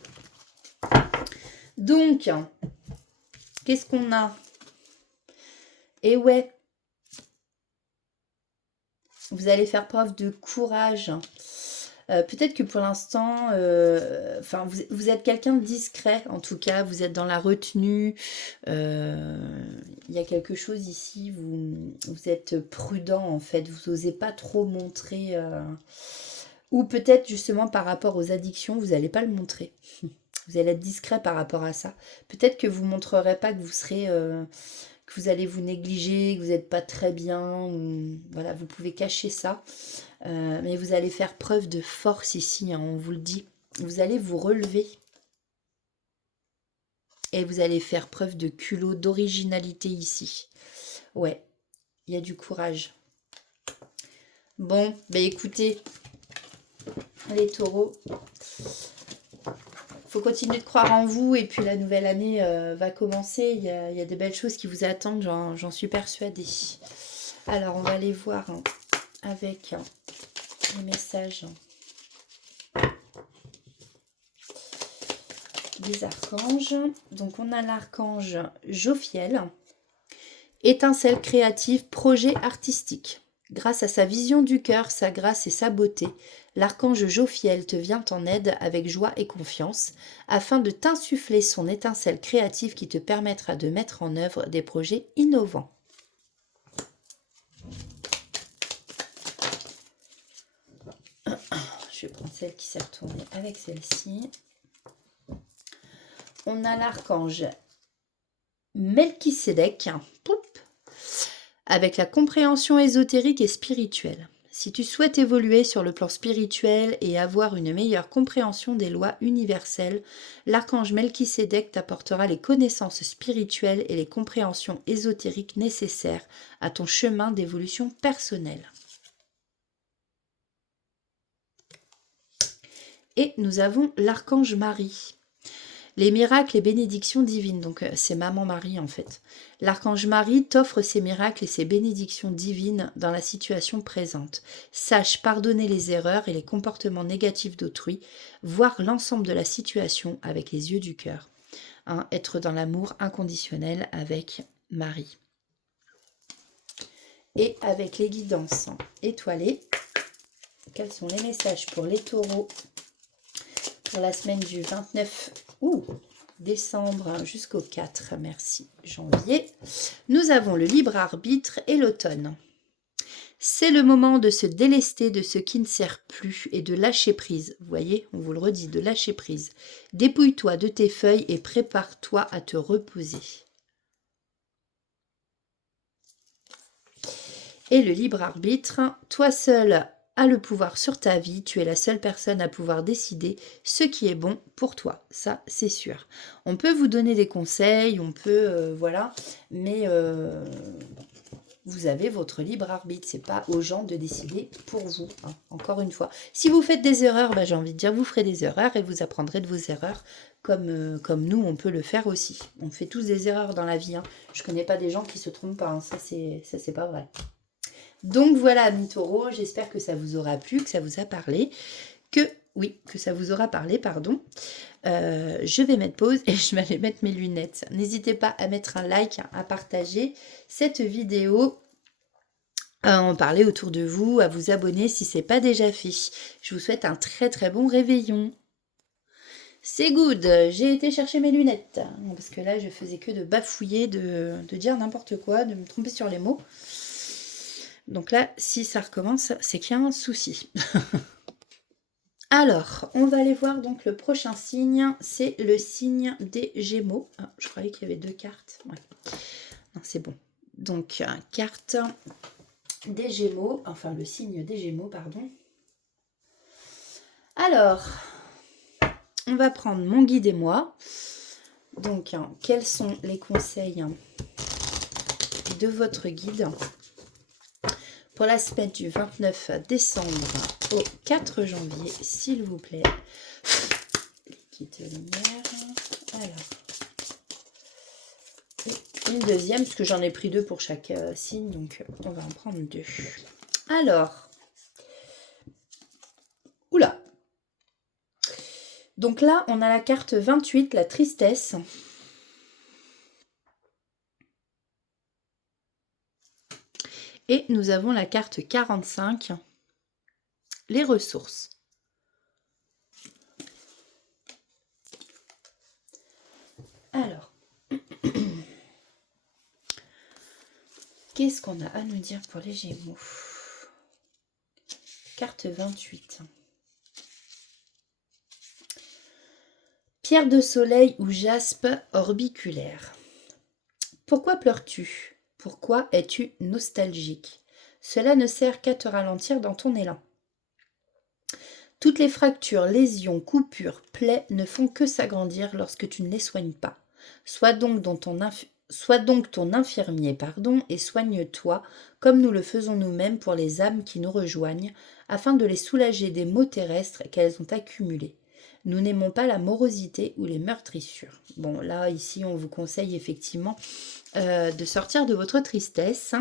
Donc, qu'est-ce qu'on a? Et ouais, vous allez faire preuve de courage. Peut-être que pour l'instant, vous êtes quelqu'un de discret, en tout cas, vous êtes dans la retenue. Il y a quelque chose ici, vous êtes prudent, en fait, vous n'osez pas trop montrer. Ou peut-être justement par rapport aux addictions, vous n'allez pas le montrer. Vous allez être discret par rapport à ça. Peut-être que vous ne montrerez pas que vous serez... que vous allez vous négliger, que vous n'êtes pas très bien, ou, voilà, vous pouvez cacher ça. Mais vous allez faire preuve de force ici, hein, on vous le dit. Vous allez vous relever. Et vous allez faire preuve de culot, d'originalité ici. Ouais, il y a du courage. Bon, ben écoutez, les taureaux, faut continuer de croire en vous. Et puis la nouvelle année va commencer. Il y a des belles choses qui vous attendent, j'en suis persuadée. Alors, on va aller voir avec les messages les archanges. Donc on a l'archange Jophiel. Étincelle créative, projet artistique. Grâce à sa vision du cœur, sa grâce et sa beauté, l'archange Jophiel te vient en aide avec joie et confiance, afin de t'insuffler son étincelle créative qui te permettra de mettre en œuvre des projets innovants. Je vais prendre celle qui s'est retournée avec celle-ci. On a l'archange Melchisédek, avec la compréhension ésotérique et spirituelle. Si tu souhaites évoluer sur le plan spirituel et avoir une meilleure compréhension des lois universelles, l'archange Melchisédek t'apportera les connaissances spirituelles et les compréhensions ésotériques nécessaires à ton chemin d'évolution personnelle. Et nous avons l'archange Marie. Les miracles et bénédictions divines, donc c'est Maman Marie en fait. L'archange Marie t'offre ses miracles et ses bénédictions divines dans la situation présente. Sache pardonner les erreurs et les comportements négatifs d'autrui, voir l'ensemble de la situation avec les yeux du cœur. Être dans l'amour inconditionnel avec Marie. Et avec les guidances étoilées, quels sont les messages pour les taureaux pour la semaine du 29 décembre jusqu'au 4, merci, janvier. Nous avons le libre arbitre et l'automne. C'est le moment de se délester de ce qui ne sert plus et de lâcher prise. Vous voyez, on vous le redit, de lâcher prise. Dépouille-toi de tes feuilles et prépare-toi à te reposer. Et le libre arbitre, toi seul as le pouvoir sur ta vie, tu es la seule personne à pouvoir décider ce qui est bon pour toi, ça c'est sûr. On peut vous donner des conseils, on peut, voilà, mais vous avez votre libre arbitre, c'est pas aux gens de décider pour vous, encore une fois. Si vous faites des erreurs, j'ai envie de dire, vous ferez des erreurs et vous apprendrez de vos erreurs, comme nous, on peut le faire aussi. On fait tous des erreurs dans la vie, Je connais pas des gens qui se trompent pas, ça c'est pas vrai. Donc voilà, amis taureaux, j'espère que ça vous aura plu, que ça vous a parlé, que ça vous aura parlé, pardon. Je vais mettre pause et je vais aller mettre mes lunettes. N'hésitez pas à mettre un like, à partager cette vidéo, à en parler autour de vous, à vous abonner si ce n'est pas déjà fait. Je vous souhaite un très très bon réveillon. C'est good, j'ai été chercher mes lunettes, parce que là je faisais que de bafouiller, de dire n'importe quoi, de me tromper sur les mots. Donc là, si ça recommence, c'est qu'il y a un souci. Alors, on va aller voir donc le prochain signe, c'est le signe des Gémeaux. Ah, je croyais qu'il y avait deux cartes. Ouais. Non, c'est bon. Donc, carte des Gémeaux, enfin le signe des Gémeaux, pardon. Alors, on va prendre mon guide et moi. Donc, quels sont les conseils de votre guide pour la semaine du 29 décembre au 4 janvier, s'il vous plaît. Liquide de lumière. Alors. Et une deuxième, parce que j'en ai pris deux pour chaque signe, donc on va en prendre deux. Alors. Oula. Donc là, on a la carte 28, la tristesse. Et nous avons la carte 45, les ressources. Alors, qu'est-ce qu'on a à nous dire pour les Gémeaux? Carte 28. Pierre de soleil ou jaspe orbiculaire. Pourquoi pleures-tu? Pourquoi es-tu nostalgique? Cela ne sert qu'à te ralentir dans ton élan. Toutes les fractures, lésions, coupures, plaies ne font que s'agrandir lorsque tu ne les soignes pas. Sois donc ton infirmier, et soigne-toi comme nous le faisons nous-mêmes pour les âmes qui nous rejoignent, afin de les soulager des maux terrestres qu'elles ont accumulés. Nous n'aimons pas la morosité ou les meurtrissures. Bon, là, ici, on vous conseille effectivement de sortir de votre tristesse.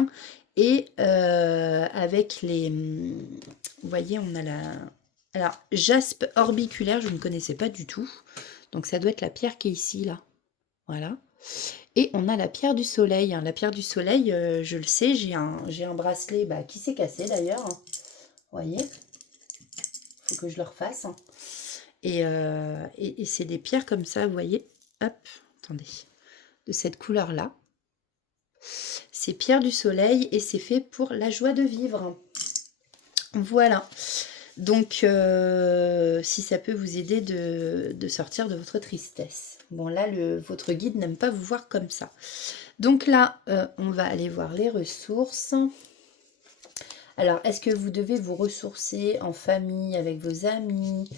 Et avec les... Vous voyez, on a la... Alors, jaspe orbiculaire, je ne connaissais pas du tout. Donc ça doit être la pierre qui est ici, là. Voilà. Et on a la pierre du soleil, hein. La pierre du soleil, je le sais, j'ai un bracelet qui s'est cassé d'ailleurs. Vous voyez, il faut que je le refasse. Et c'est des pierres comme ça, vous voyez. Hop, attendez. De cette couleur-là. C'est pierre du soleil et c'est fait pour la joie de vivre. Voilà. Donc, si ça peut vous aider de sortir de votre tristesse. Bon, là, votre guide n'aime pas vous voir comme ça. Donc là, on va aller voir les ressources. Alors, est-ce que vous devez vous ressourcer en famille, avec vos amis,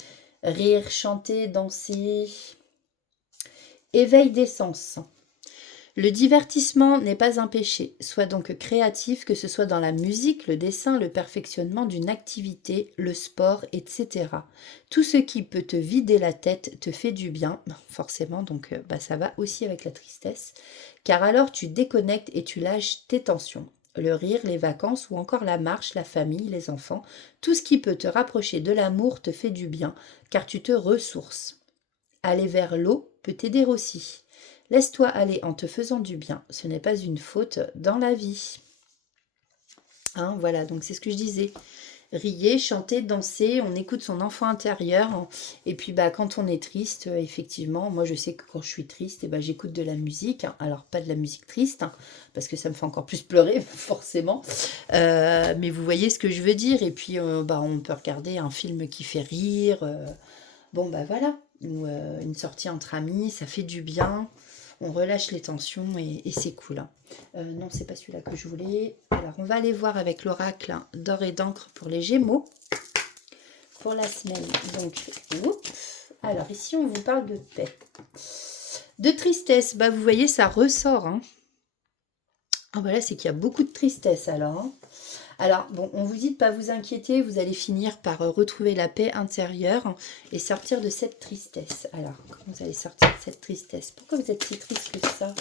rire, chanter, danser? Éveil des sens. Le divertissement n'est pas un péché. Sois donc créatif, que ce soit dans la musique, le dessin, le perfectionnement d'une activité, le sport, etc. Tout ce qui peut te vider la tête te fait du bien, forcément, donc ça va aussi avec la tristesse, car alors tu déconnectes et tu lâches tes tensions. Le rire, les vacances ou encore la marche, la famille, les enfants, tout ce qui peut te rapprocher de l'amour te fait du bien, car tu te ressources. Aller vers l'eau peut t'aider aussi. Laisse-toi aller en te faisant du bien. Ce n'est pas une faute dans la vie. Hein, voilà, donc c'est ce que je disais. Rier, chanter, danser, on écoute son enfant intérieur. Et puis quand on est triste, effectivement, moi je sais que quand je suis triste, j'écoute de la musique. Alors pas de la musique triste, parce que ça me fait encore plus pleurer, forcément. Mais vous voyez ce que je veux dire. Et puis on peut regarder un film qui fait rire. Voilà. Ou une sortie entre amis, ça fait du bien. On relâche les tensions et c'est cool. Non, c'est pas celui-là que je voulais. Alors, on va aller voir avec l'oracle d'or et d'encre pour les Gémeaux. Pour la semaine. Donc, alors ici, on vous parle de paix. De tristesse, vous voyez, ça ressort. Voilà, c'est qu'il y a beaucoup de tristesse alors. Alors, on vous dit de ne pas vous inquiéter, vous allez finir par retrouver la paix intérieure et sortir de cette tristesse. Alors, comment vous allez sortir de cette tristesse? Pourquoi vous êtes si triste que ça?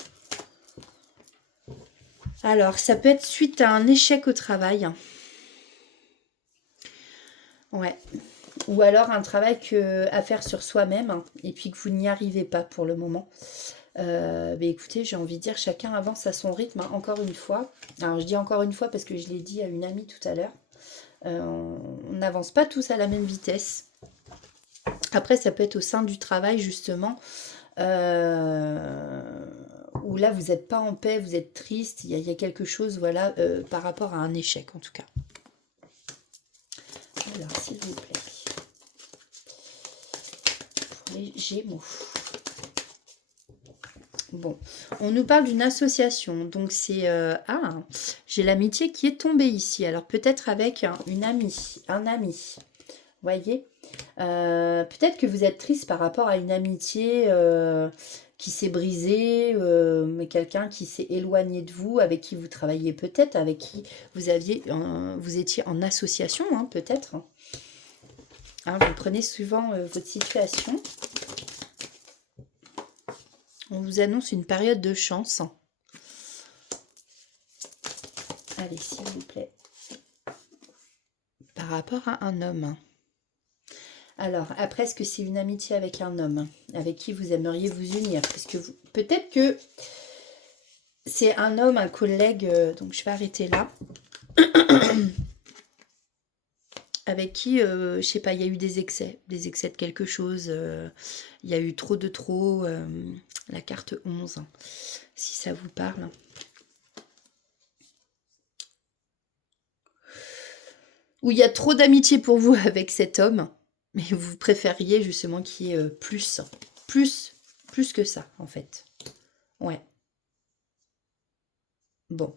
Alors, ça peut être suite à un échec au travail. Ouais. Ou alors un travail à faire sur soi-même et puis que vous n'y arrivez pas pour le moment. Écoutez, j'ai envie de dire, chacun avance à son rythme, encore une fois. Alors, je dis encore une fois parce que je l'ai dit à une amie tout à l'heure. On n'avance pas tous à la même vitesse. Après, ça peut être au sein du travail, justement, où là, vous n'êtes pas en paix, vous êtes triste. Il y a quelque chose, voilà, par rapport à un échec, en tout cas. Alors, s'il vous plaît. Pour les Gémeaux. Bon, on nous parle d'une association, donc c'est... j'ai l'amitié qui est tombée ici, alors peut-être avec une amie, un ami, voyez. Peut-être que vous êtes triste par rapport à une amitié qui s'est brisée, mais quelqu'un qui s'est éloigné de vous, avec qui vous travaillez peut-être, avec qui vous étiez en association, peut-être. Vous prenez souvent votre situation. On vous annonce une période de chance. Allez, s'il vous plaît. Par rapport à un homme. Alors, après, est-ce que c'est une amitié avec un homme avec qui vous aimeriez vous unir? Parce que peut-être que c'est un homme, un collègue, donc je vais arrêter là. Avec qui, je sais pas, il y a eu des excès de quelque chose. Il y a eu trop de trop. La carte 11, si ça vous parle. Où il y a trop d'amitié pour vous avec cet homme, mais vous préfériez justement qu'il y ait plus que ça, en fait. Ouais. Bon.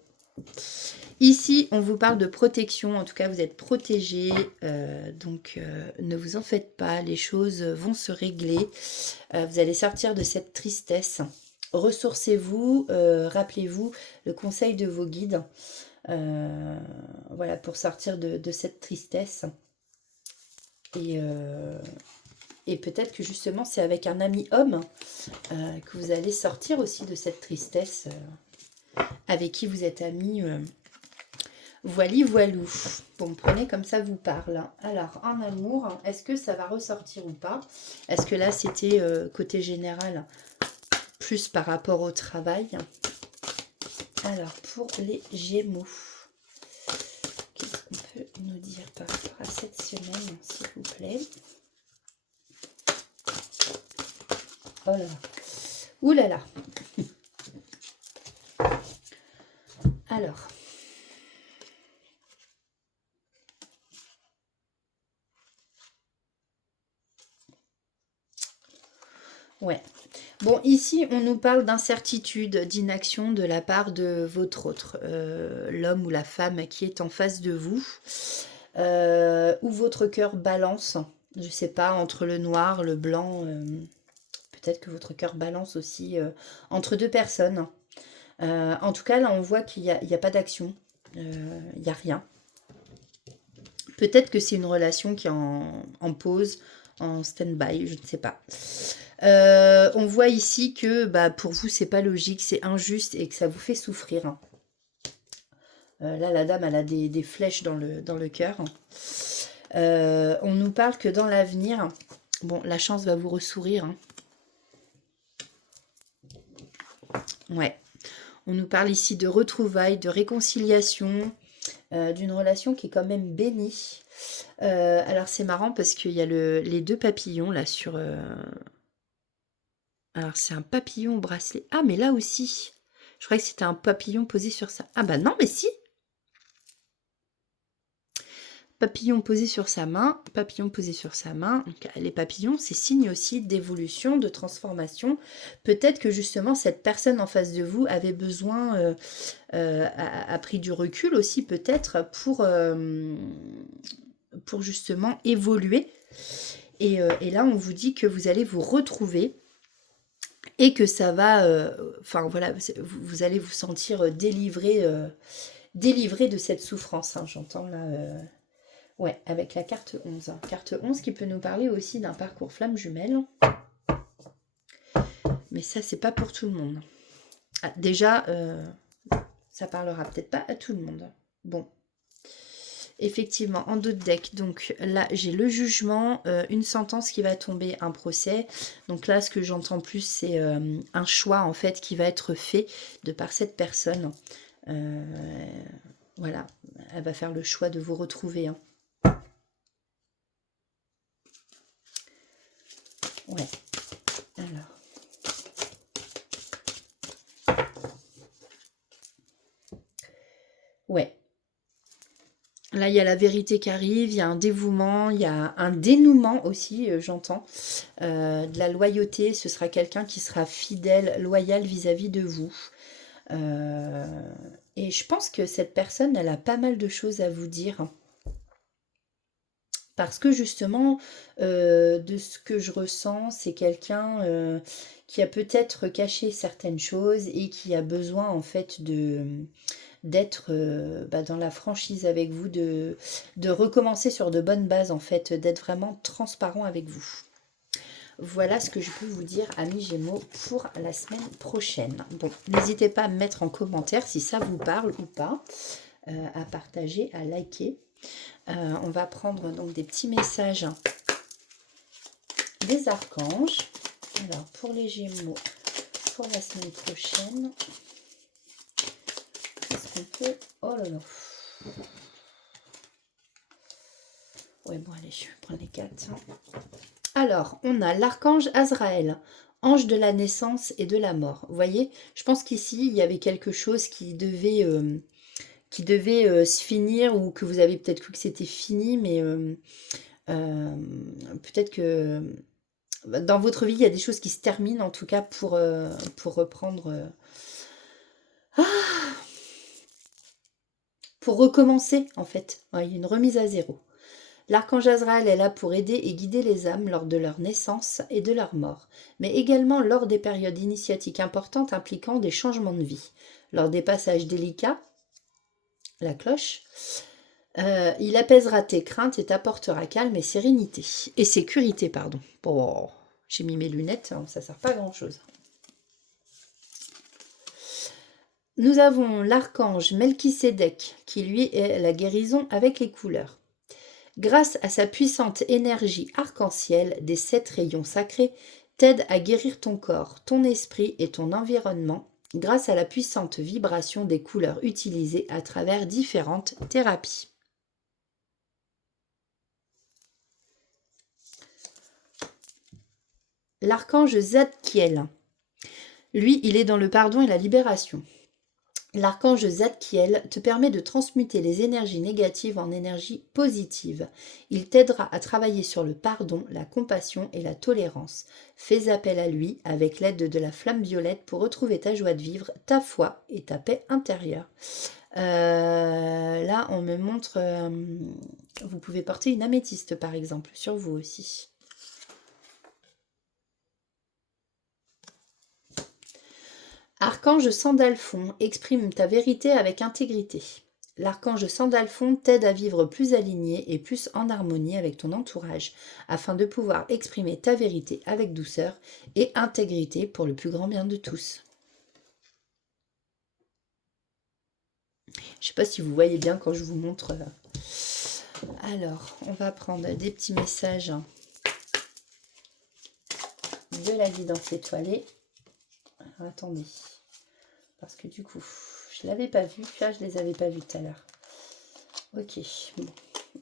Ici, on vous parle de protection. En tout cas, vous êtes protégé. Donc, ne vous en faites pas. Les choses vont se régler. Vous allez sortir de cette tristesse. Ressourcez-vous. Rappelez-vous le conseil de vos guides. Voilà, pour sortir de cette tristesse. Et peut-être que justement, c'est avec un ami homme que vous allez sortir aussi de cette tristesse. Avec qui vous êtes amis Voili voilou. Bon, prenez comme ça vous parle. Alors, en amour, est-ce que ça va ressortir ou pas? Est-ce que là, c'était côté général, plus par rapport au travail? Alors, pour les Gémeaux, qu'est-ce qu'on peut nous dire par rapport à cette semaine, s'il vous plaît? Oh là là. Ouh là là. Alors. Ouais. Bon, ici, on nous parle d'incertitude, d'inaction de la part de votre autre, l'homme ou la femme qui est en face de vous, où votre cœur balance, je ne sais pas, entre le noir, le blanc, peut-être que votre cœur balance aussi entre deux personnes. En tout cas, là, on voit qu'il n'y a pas d'action, il n'y a rien. Peut-être que c'est une relation qui est en pause, en stand-by, je ne sais pas. On voit ici que bah, pour vous, c'est pas logique, c'est injuste et que ça vous fait souffrir. Là, la dame, elle a des flèches dans le cœur. On nous parle que dans l'avenir, bon, la chance va vous ressourire. Ouais. On nous parle ici de retrouvailles, de réconciliation, d'une relation qui est quand même bénie. Alors, c'est marrant parce qu'il y a les deux papillons là sur... Alors, c'est un papillon au bracelet. Ah, mais là aussi. Je croyais que c'était un papillon posé sur ça. Ah bah non, mais si. Papillon posé sur sa main. Papillon posé sur sa main. Donc, les papillons, c'est signe aussi d'évolution, de transformation. Peut-être que justement, cette personne en face de vous avait besoin, a pris du recul aussi peut-être pour justement évoluer. Et là, on vous dit que vous allez vous retrouver. Et que ça va, enfin voilà, vous allez vous sentir délivré, délivré de cette souffrance, hein, j'entends là, ouais, avec la carte 11. Carte 11 qui peut nous parler aussi d'un parcours flamme jumelle. Mais ça, c'est pas pour tout le monde. Ah, déjà, ça parlera peut-être pas à tout le monde. Bon. Effectivement, en d'autres decks, donc là j'ai le jugement, une sentence qui va tomber, un procès. Donc là ce que j'entends plus c'est un choix en fait qui va être fait de par cette personne. Voilà, elle va faire le choix de vous retrouver. Hein. Ouais, alors. Ouais. Là, il y a la vérité qui arrive, il y a un dévouement, il y a un dénouement aussi, j'entends. De la loyauté, ce sera quelqu'un qui sera fidèle, loyal vis-à-vis de vous. Et je pense que cette personne, elle a pas mal de choses à vous dire. Parce que justement, de ce que je ressens, c'est quelqu'un qui a peut-être caché certaines choses et qui a besoin en fait d'être dans la franchise avec vous, de recommencer sur de bonnes bases en fait, d'être vraiment transparent avec vous. Voilà ce que je peux vous dire, amis Gémeaux, pour la semaine prochaine. Bon, n'hésitez pas à me mettre en commentaire si ça vous parle ou pas, à partager, à liker. On va prendre donc des petits messages des archanges. Alors, pour les Gémeaux, pour la semaine prochaine, est-ce qu'on peut... Oh là là. Ouais, bon, allez, je vais prendre les 4. Alors, on a l'archange Azraël, ange de la naissance et de la mort. Vous voyez, je pense qu'ici, il y avait quelque chose qui devait se finir ou que vous avez peut-être cru que c'était fini, mais peut-être que dans votre vie, il y a des choses qui se terminent, en tout cas, pour reprendre... pour recommencer, en fait. Ouais, il y a une remise à zéro. L'archange Azraël est là pour aider et guider les âmes lors de leur naissance et de leur mort, mais également lors des périodes initiatiques importantes impliquant des changements de vie. Lors des passages délicats, la cloche, il apaisera tes craintes et t'apportera calme et sérénité. Et sécurité, pardon. Bon, j'ai mis mes lunettes, ça ne sert pas à grand-chose. nous avons l'archange Melchisédek qui lui est la guérison avec les couleurs. Grâce à sa puissante énergie arc-en-ciel des 7 rayons sacrés, t'aide à guérir ton corps, ton esprit et ton environnement grâce à la puissante vibration des couleurs utilisées à travers différentes thérapies. L'archange Zadkiel, lui, il est dans le pardon et la libération. L'archange Zadkiel te permet de transmuter les énergies négatives en énergies positives. Il t'aidera à travailler sur le pardon, la compassion et la tolérance. Fais appel à lui avec l'aide de la flamme violette pour retrouver ta joie de vivre, ta foi et ta paix intérieure. Là, on me montre... vous pouvez porter une améthyste, par exemple, sur vous aussi. Archange Sandalphon, exprime ta vérité avec intégrité. L'archange Sandalphon t'aide à vivre plus aligné et plus en harmonie avec ton entourage, afin de pouvoir exprimer ta vérité avec douceur et intégrité pour le plus grand bien de tous. Je ne sais pas si vous voyez bien quand je vous montre. Alors, on va prendre des petits messages de la guidance étoilée. Alors, attendez, parce que du coup, je ne l'avais pas vu. Là, je ne les avais pas vus tout à l'heure. Ok, bon.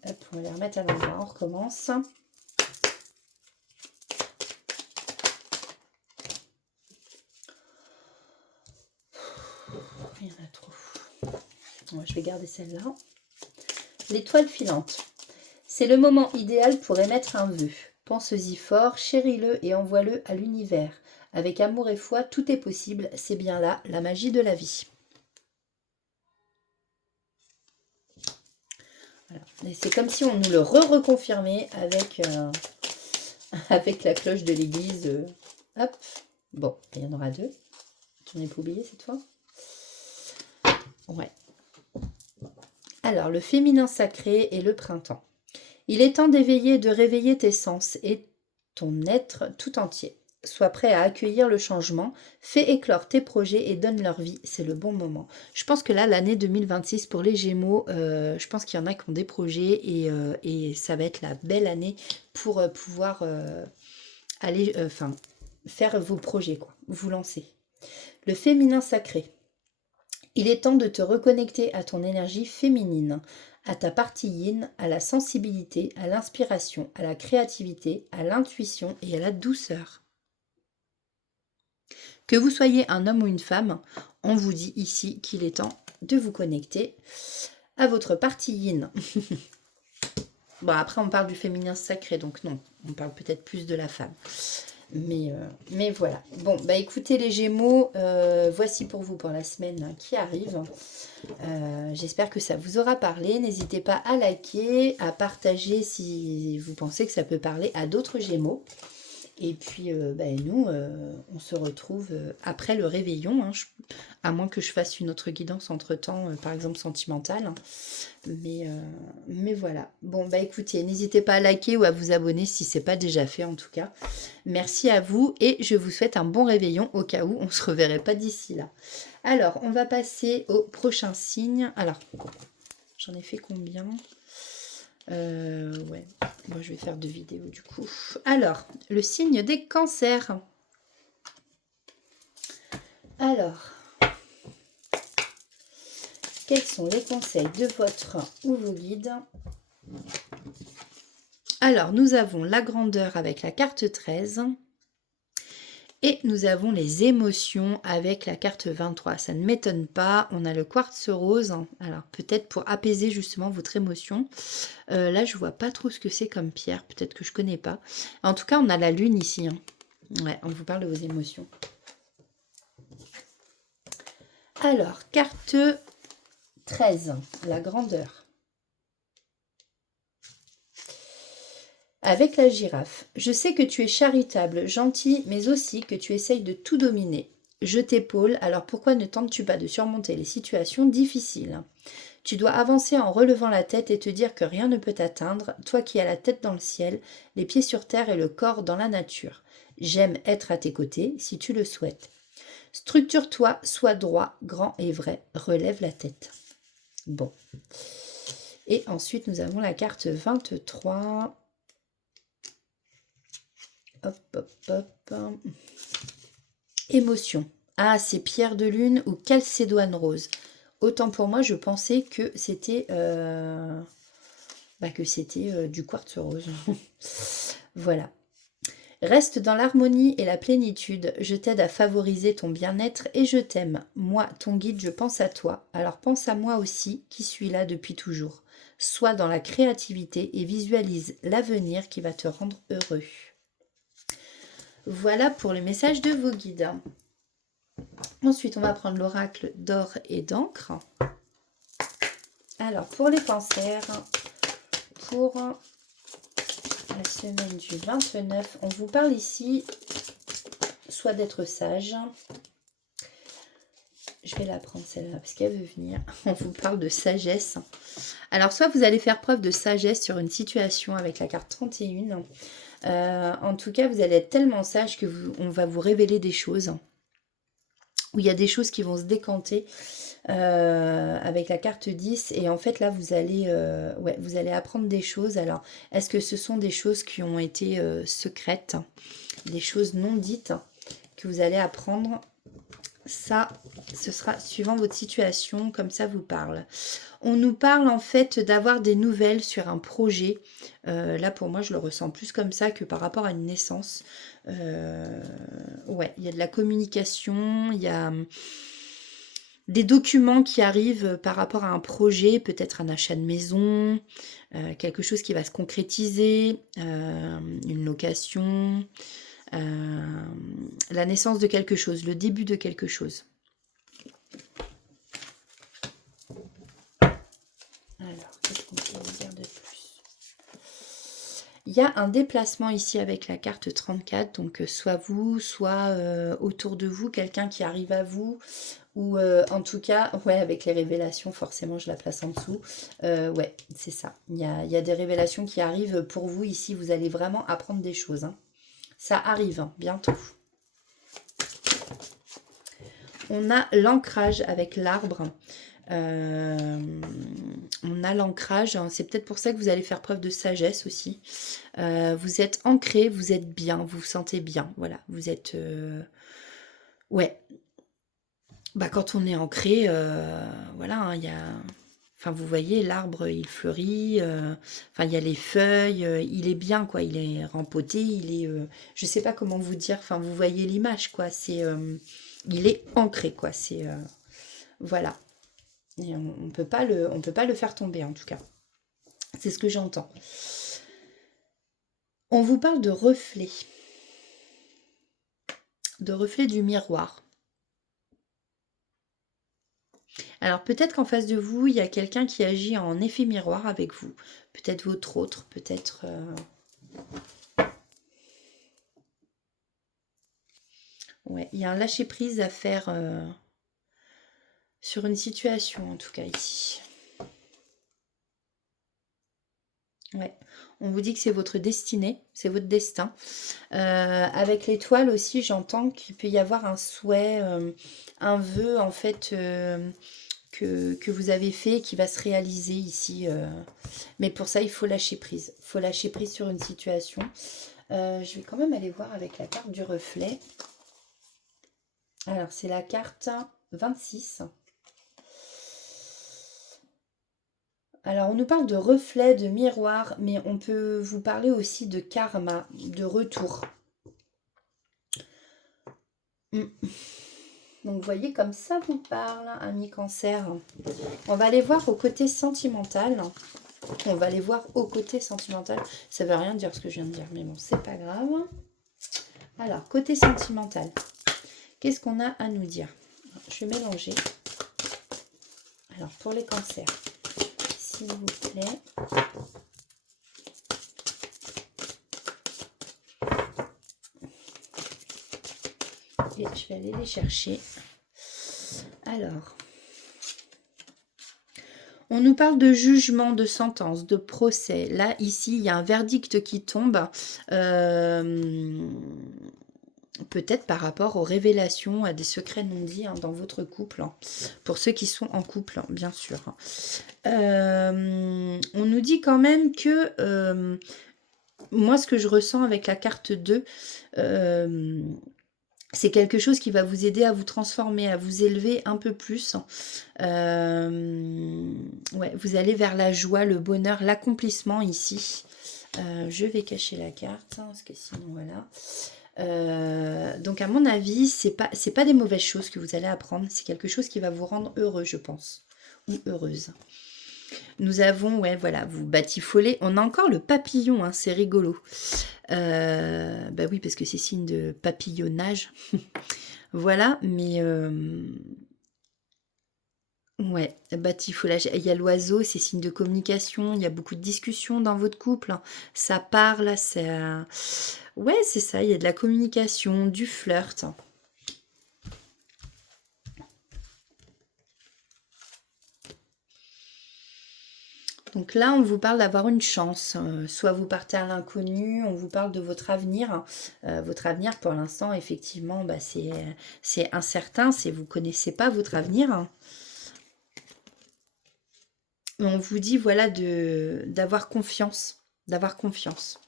Hop, on va les remettre à l'endroit. On recommence. Il y en a trop. Bon, je vais garder celle-là. L'étoile filante. C'est le moment idéal pour émettre un vœu. Pense-y fort, chéris-le et envoie-le à l'univers. Avec amour et foi, tout est possible. C'est bien là la magie de la vie. Voilà. Et c'est comme si on nous le reconfirmait avec, avec la cloche de l'église. Hop. Bon, il y en aura 2. J'en ai pas oublié cette fois. Ouais. Alors, le féminin sacré et le printemps. Il est temps d'éveiller et de réveiller tes sens et ton être tout entier. Sois prêt à accueillir le changement, fais éclore tes projets et donne leur vie, c'est le bon moment. Je pense que là, l'année 2026 pour les Gémeaux, je pense qu'il y en a qui ont des projets et ça va être la belle année pour pouvoir aller, faire vos projets, quoi, vous lancer. Le féminin sacré. Il est temps de te reconnecter à ton énergie féminine, à ta partie yin, à la sensibilité, à l'inspiration, à la créativité, à l'intuition et à la douceur. Que vous soyez un homme ou une femme, on vous dit ici qu'il est temps de vous connecter à votre partie yin. Bon, après on parle du féminin sacré, donc non, on parle peut-être plus de la femme. Mais voilà. Bon, bah écoutez les Gémeaux, voici pour vous pour la semaine qui arrive. J'espère que ça vous aura parlé. N'hésitez pas à liker, à partager si vous pensez que ça peut parler à d'autres Gémeaux. Et puis, nous, on se retrouve après le réveillon, hein, à moins que je fasse une autre guidance entre-temps, par exemple sentimentale. Hein. Mais voilà. Bon, bah écoutez, n'hésitez pas à liker ou à vous abonner si ce n'est pas déjà fait en tout cas. Merci à vous et je vous souhaite un bon réveillon au cas où on ne se reverrait pas d'ici là. Alors, on va passer au prochain signe. Alors, j'en ai fait combien ? Ouais, bon, je vais faire 2 vidéos du coup. Alors, le signe des cancers. Alors, quels sont les conseils de votre ou vos guides? Alors, nous avons la grandeur avec la carte 13. Et nous avons les émotions avec la carte 23. Ça ne m'étonne pas. On a le quartz rose. Alors, peut-être pour apaiser justement votre émotion. Là, je vois pas trop ce que c'est comme pierre. Peut-être que je connais pas. En tout cas, on a la lune ici. Hein. Ouais, on vous parle de vos émotions. Alors, carte 13. La grandeur. Avec la girafe, je sais que tu es charitable, gentil, mais aussi que tu essayes de tout dominer. Je t'épaule, alors pourquoi ne tentes-tu pas de surmonter les situations difficiles? Tu dois avancer en relevant la tête et te dire que rien ne peut t'atteindre, toi qui as la tête dans le ciel, les pieds sur terre et le corps dans la nature. J'aime être à tes côtés si tu le souhaites. Structure-toi, sois droit, grand et vrai, relève la tête. Bon. Et ensuite, nous avons la carte 23. Hop, hop, hop. Émotion. Ah, c'est pierre de lune ou calcédoine rose. Autant pour moi, je pensais que c'était du quartz rose. Voilà. Reste dans l'harmonie et la plénitude. Je t'aide à favoriser ton bien-être et je t'aime. Moi, ton guide, je pense à toi. Alors pense à moi aussi, qui suis là depuis toujours. Sois dans la créativité et visualise l'avenir qui va te rendre heureux. Voilà pour le message de vos guides. Ensuite, on va prendre l'oracle d'or et d'encre. Alors, pour les cancers, pour la semaine du 29, on vous parle ici soit d'être sage. Je vais la prendre celle-là parce qu'elle veut venir. On vous parle de sagesse. Alors, soit vous allez faire preuve de sagesse sur une situation avec la carte 31. En tout cas, vous allez être tellement sage que on va vous révéler des choses. Où il y a des choses qui vont se décanter avec la carte 10. Et en fait, là, vous allez apprendre des choses. Alors, est-ce que ce sont des choses qui ont été secrètes, des choses non dites que vous allez apprendre? Ça, ce sera suivant votre situation, comme ça vous parle. On nous parle en fait d'avoir des nouvelles sur un projet. Là, pour moi, je le ressens plus comme ça que par rapport à une naissance. Ouais, il y a de la communication, il y a des documents qui arrivent par rapport à un projet, peut-être un achat de maison, quelque chose qui va se concrétiser, une location, la naissance de quelque chose, le début de quelque chose. Alors, qu'est-ce qu'on peut vous dire de plus? Il y a un déplacement ici avec la carte 34, donc soit vous, soit autour de vous, quelqu'un qui arrive à vous, ou en tout cas, ouais, avec les révélations, forcément, je la place en dessous. Ouais, c'est ça. Il y a des révélations qui arrivent pour vous ici. Vous allez vraiment apprendre des choses. Hein. Ça arrive hein, bientôt. On a l'ancrage avec l'arbre. On a l'ancrage. C'est peut-être pour ça que vous allez faire preuve de sagesse aussi. Vous êtes ancré, vous êtes bien, vous vous sentez bien. Voilà, vous êtes... Ouais. Bah, quand on est ancré, voilà, hein, il y a... Enfin, vous voyez, l'arbre, il fleurit. Enfin, il y a les feuilles. Il est bien, quoi. Il est rempoté. Il est... je sais pas comment vous dire. Enfin, vous voyez l'image, quoi. C'est... il est ancré, quoi. C'est... voilà. Et on peut pas le faire tomber, en tout cas. C'est ce que j'entends. On vous parle de reflet. De reflet du miroir. Alors peut-être qu'en face de vous, il y a quelqu'un qui agit en effet miroir avec vous. Peut-être votre autre, peut-être... Ouais, il y a un lâcher-prise à faire sur une situation, en tout cas ici. Ouais, on vous dit que c'est votre destinée, c'est votre destin. Avec l'étoile aussi, j'entends qu'il peut y avoir un souhait, un vœu en fait que vous avez fait qui va se réaliser ici. Mais pour ça, il faut lâcher prise. Il faut lâcher prise sur une situation. Je vais quand même aller voir avec la carte du reflet. Alors, c'est la carte 26. Alors, on nous parle de reflet, de miroir, mais on peut vous parler aussi de karma, de retour. Donc, vous voyez, comme ça vous parle, ami cancer. On va aller voir au côté sentimental. On va aller voir au côté sentimental. Ça ne veut rien dire ce que je viens de dire, mais bon, c'est pas grave. Alors, côté sentimental, qu'est-ce qu'on a à nous dire? Je vais mélanger. Alors, pour les cancers, s'il vous plaît. Et je vais aller les chercher. Alors, on nous parle de jugement, de sentence, de procès. Là, ici, il y a un verdict qui tombe. peut-être par rapport aux révélations, à des secrets non dits dans votre couple, pour ceux qui sont en couple, bien sûr. On nous dit quand même que, moi ce que je ressens avec la carte 2, c'est quelque chose qui va vous aider à vous transformer, à vous élever un peu plus. Ouais, vous allez vers la joie, le bonheur, l'accomplissement ici. Je vais cacher la carte, parce que sinon, voilà. Donc à mon avis, c'est pas des mauvaises choses que vous allez apprendre, c'est quelque chose qui va vous rendre heureux, je pense, ou heureuse. Nous avons, ouais, voilà, vous batifolez. On a encore le papillon, hein, c'est rigolo. Bah oui, parce que c'est signe de papillonnage. Voilà, mais ouais, batifolage. Il y a l'oiseau, c'est signe de communication. Il y a beaucoup de discussions dans votre couple, hein. Ça parle, ça... Ouais, c'est ça, il y a de la communication, du flirt. Donc là, on vous parle d'avoir une chance. Soit vous partez à l'inconnu, on vous parle de votre avenir. Votre avenir, pour l'instant, effectivement, bah, c'est incertain. Vous ne connaissez pas votre avenir. On vous dit, voilà, d'avoir confiance. D'avoir confiance.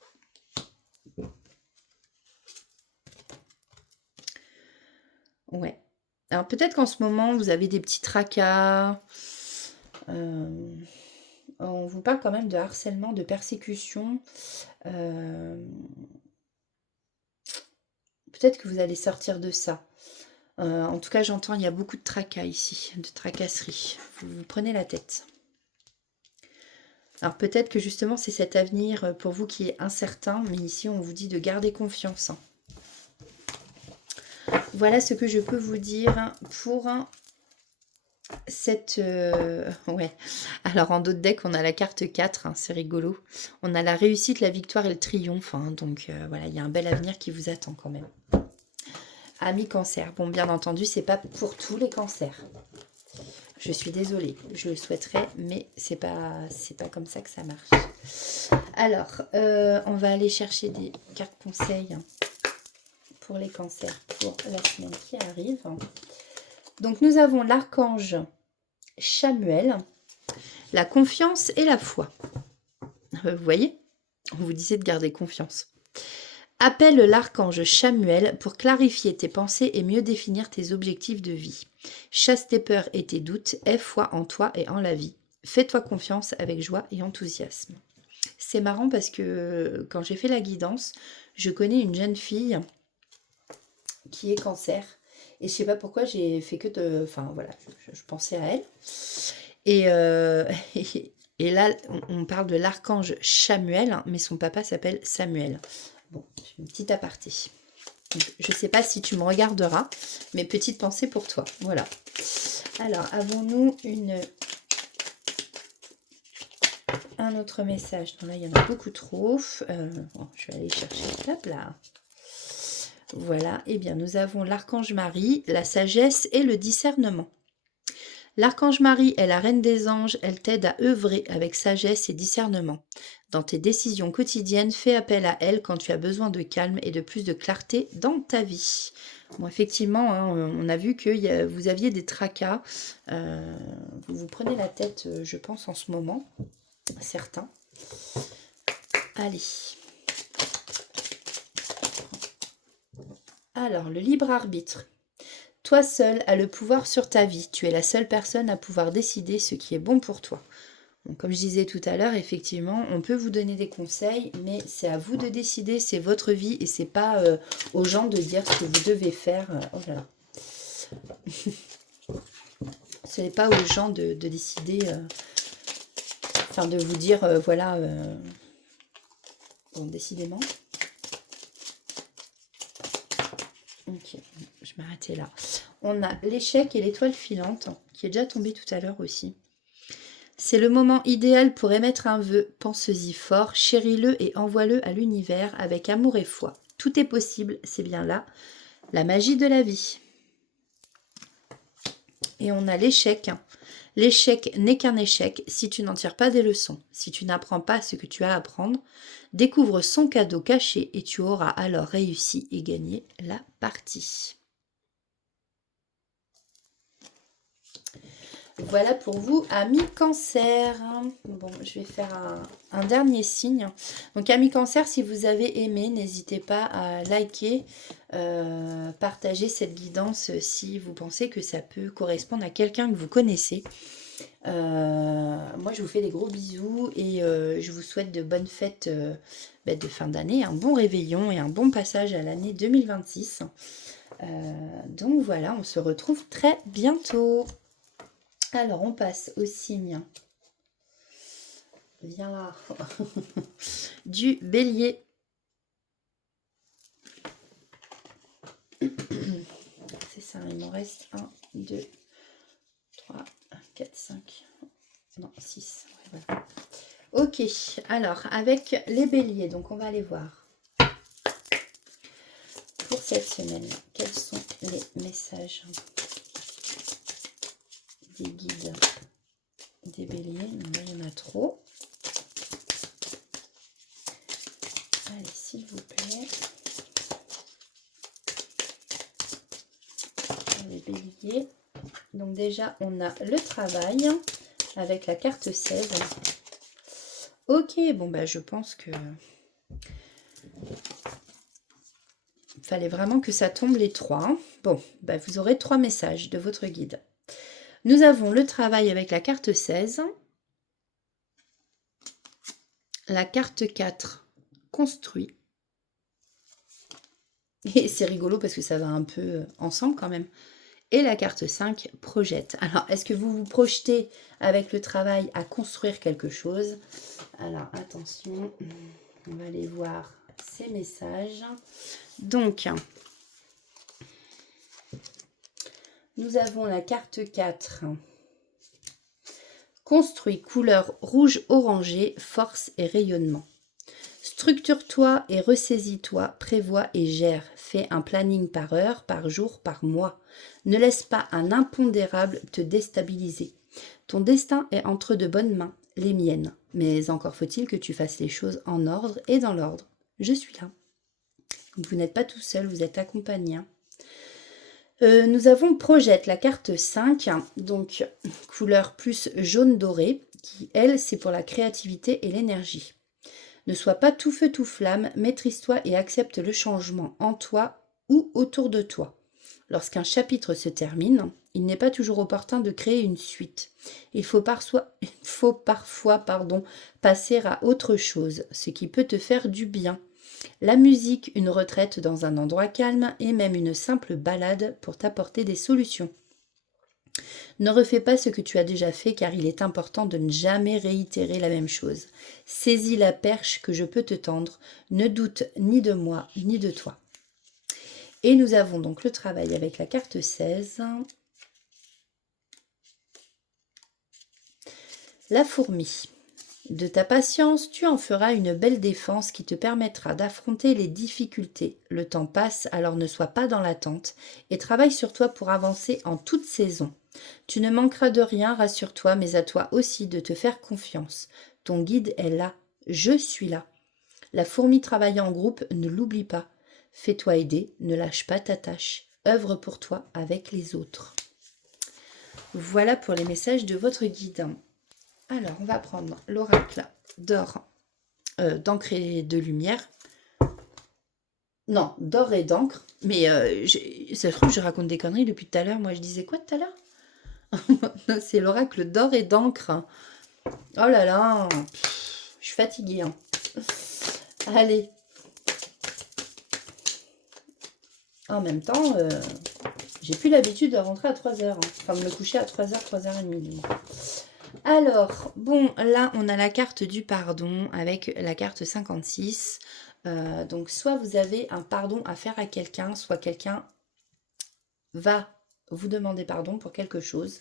Ouais. Alors peut-être qu'en ce moment, vous avez des petits tracas. On vous parle quand même de harcèlement, de persécution. Peut-être que vous allez sortir de ça. En tout cas, j'entends, il y a beaucoup de tracas ici, de tracasseries. Vous prenez la tête. Alors peut-être que justement, c'est cet avenir pour vous qui est incertain, mais ici, on vous dit de garder confiance. Voilà ce que je peux vous dire pour cette... ouais. Alors en d'autres decks, on a la carte 4, hein, c'est rigolo. On a la réussite, la victoire et le triomphe. Hein, donc voilà, il y a un bel avenir qui vous attend quand même. Amis cancer. Bon, bien entendu, c'est pas pour tous les cancers. Je suis désolée, je le souhaiterais, mais c'est pas comme ça que ça marche. Alors, on va aller chercher des cartes conseils pour les cancers pour la semaine qui arrive. Donc, nous avons l'archange Chamuel, la confiance et la foi. Vous voyez, on vous disait de garder confiance. Appelle l'archange Chamuel pour clarifier tes pensées et mieux définir tes objectifs de vie. Chasse tes peurs et tes doutes, aie foi en toi et en la vie. Fais-toi confiance avec joie et enthousiasme. C'est marrant parce que quand j'ai fait la guidance, je connais une jeune fille qui est cancer. Et je sais pas pourquoi j'ai fait que de... Enfin voilà, je pensais à elle. Et, et là, on parle de l'archange Chamuel, mais son papa s'appelle Samuel. Bon, une petite aparté. Donc, je ne sais pas si tu me regarderas, mais petite pensée pour toi. Voilà. Alors, avons-nous un autre message? Non, là, il y en a beaucoup trop. Bon, je vais aller chercher. Hop là. Voilà. Eh bien, nous avons l'archange Marie, la sagesse et le discernement. L'archange Marie est la reine des anges, elle t'aide à œuvrer avec sagesse et discernement. Dans tes décisions quotidiennes, fais appel à elle quand tu as besoin de calme et de plus de clarté dans ta vie. Bon, effectivement, hein, on a vu que vous aviez des tracas. Vous vous prenez la tête, je pense, en ce moment. Certains. Allez. Alors, le libre arbitre. Toi seul as le pouvoir sur ta vie. Tu es la seule personne à pouvoir décider ce qui est bon pour toi. Donc, comme je disais tout à l'heure, effectivement, on peut vous donner des conseils, mais c'est à vous de décider, c'est votre vie et c'est pas aux gens de dire ce que vous devez faire. Oh là là. Ce n'est pas aux gens de décider, enfin de vous dire, voilà, bon, décidément. Ok, je vais m'arrêter là. On a l'échec et l'étoile filante, qui est déjà tombée tout à l'heure aussi. C'est le moment idéal pour émettre un vœu. Pense-y fort, chéris-le et envoie-le à l'univers avec amour et foi. Tout est possible, c'est bien là, la magie de la vie. Et on a l'échec. L'échec n'est qu'un échec si tu n'en tires pas des leçons, si tu n'apprends pas ce que tu as à apprendre. Découvre son cadeau caché et tu auras alors réussi et gagné la partie. Voilà pour vous, amis cancer. Bon, je vais faire un dernier signe. Donc, amis cancer, si vous avez aimé, n'hésitez pas à liker, partager cette guidance si vous pensez que ça peut correspondre à quelqu'un que vous connaissez. Moi, je vous fais des gros bisous et je vous souhaite de bonnes fêtes de fin d'année, un bon réveillon et un bon passage à l'année 2026. Donc voilà, on se retrouve très bientôt. Alors, on passe au signe, viens là, du bélier. C'est ça, il m'en reste 1, 2, 3, 4, 5, non, 6. Ouais, voilà. Ok, alors, avec les béliers, donc on va aller voir. Pour cette semaine, quels sont les messages des guides des béliers? Il y en a trop. Allez, s'il vous plaît. Les béliers. Donc déjà, on a le travail avec la carte 16. Ok, bon, bah je pense que fallait vraiment que ça tombe les trois. Hein. Bon, bah vous aurez 3 messages de votre guide. Nous avons le travail avec la carte 16. La carte 4, construit. Et c'est rigolo parce que ça va un peu ensemble quand même. Et la carte 5, projette. Alors, est-ce que vous vous projetez avec le travail à construire quelque chose? Alors, attention, on va aller voir ces messages. Donc, nous avons la carte 4. Construit, couleur rouge orangé, force et rayonnement. Structure-toi et ressaisis-toi, prévois et gère. Fais un planning par heure, par jour, par mois. Ne laisse pas un impondérable te déstabiliser. Ton destin est entre de bonnes mains, les miennes. Mais encore faut-il que tu fasses les choses en ordre et dans l'ordre. Je suis là. Vous n'êtes pas tout seul, vous êtes accompagné. Nous avons Projette, la carte 5, donc couleur plus jaune doré, qui elle, c'est pour la créativité et l'énergie. Ne sois pas tout feu tout flamme, maîtrise-toi et accepte le changement en toi ou autour de toi. Lorsqu'un chapitre se termine, il n'est pas toujours opportun de créer une suite. Il faut parfois passer à autre chose, ce qui peut te faire du bien. La musique, une retraite dans un endroit calme et même une simple balade pour t'apporter des solutions. Ne refais pas ce que tu as déjà fait car il est important de ne jamais réitérer la même chose. Saisis la perche que je peux te tendre, ne doute ni de moi ni de toi. Et nous avons donc le travail avec la carte 16. La fourmi. De ta patience, tu en feras une belle défense qui te permettra d'affronter les difficultés. Le temps passe, alors ne sois pas dans l'attente et travaille sur toi pour avancer en toute saison. Tu ne manqueras de rien, rassure-toi, mais à toi aussi de te faire confiance. Ton guide est là, je suis là. La fourmi travaillant en groupe, ne l'oublie pas. Fais-toi aider, ne lâche pas ta tâche. Œuvre pour toi avec les autres. Voilà pour les messages de votre guide. Alors, on va prendre l'oracle d'or, d'encre et de lumière. Non, d'or et d'encre. Mais ça se trouve, je raconte des conneries depuis tout à l'heure. Moi, je disais quoi tout à l'heure? C'est l'oracle d'or et d'encre. Oh là là, je suis fatiguée. Hein. Allez. En même temps, j'ai plus l'habitude de rentrer à 3h. Hein. Enfin, de me coucher à 3h, 3h30. Alors, bon, là, on a la carte du pardon avec la carte 56. Donc, soit vous avez un pardon à faire à quelqu'un, soit quelqu'un va vous demander pardon pour quelque chose.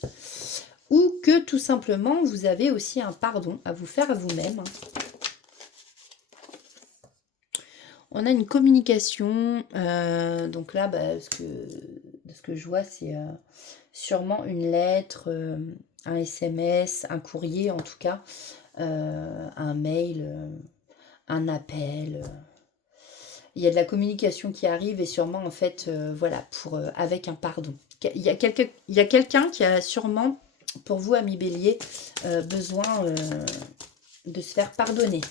Ou que, tout simplement, vous avez aussi un pardon à vous faire à vous-même. On a une communication. Donc là, ce que je vois, c'est sûrement une lettre... un SMS, un courrier en tout cas, un mail, un appel. Il y a de la communication qui arrive et sûrement en fait, voilà, avec un pardon. Il y a quelqu'un qui a sûrement, pour vous, ami Bélier, besoin de se faire pardonner.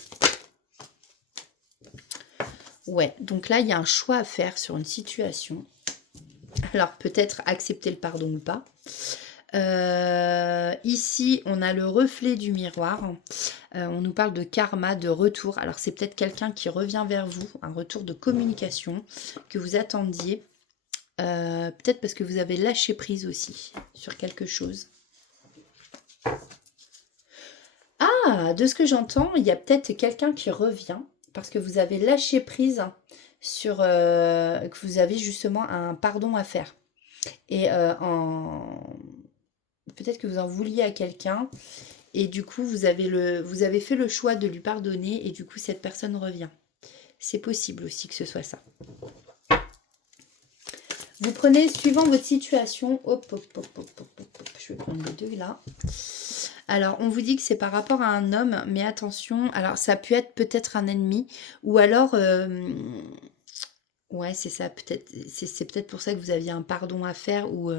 Ouais, donc là, il y a un choix à faire sur une situation. Alors, peut-être accepter le pardon ou pas. Ici, on a le reflet du miroir. On nous parle de karma, de retour. Alors, c'est peut-être quelqu'un qui revient vers vous, un retour de communication que vous attendiez. Peut-être parce que vous avez lâché prise aussi sur quelque chose. Ah, de ce que j'entends, il y a peut-être quelqu'un qui revient parce que vous avez lâché prise sur que vous avez justement un pardon à faire. Et peut-être que vous en vouliez à quelqu'un et du coup vous avez fait le choix de lui pardonner et du coup cette personne revient. C'est possible aussi que ce soit ça. Vous prenez suivant votre situation. Hop, hop, hop, hop, hop, hop. Je vais prendre les deux là. Alors, on vous dit que c'est par rapport à un homme, mais attention, alors ça peut être peut-être un ennemi, ou alors, ouais, c'est ça, peut-être, c'est peut-être pour ça que vous aviez un pardon à faire, ou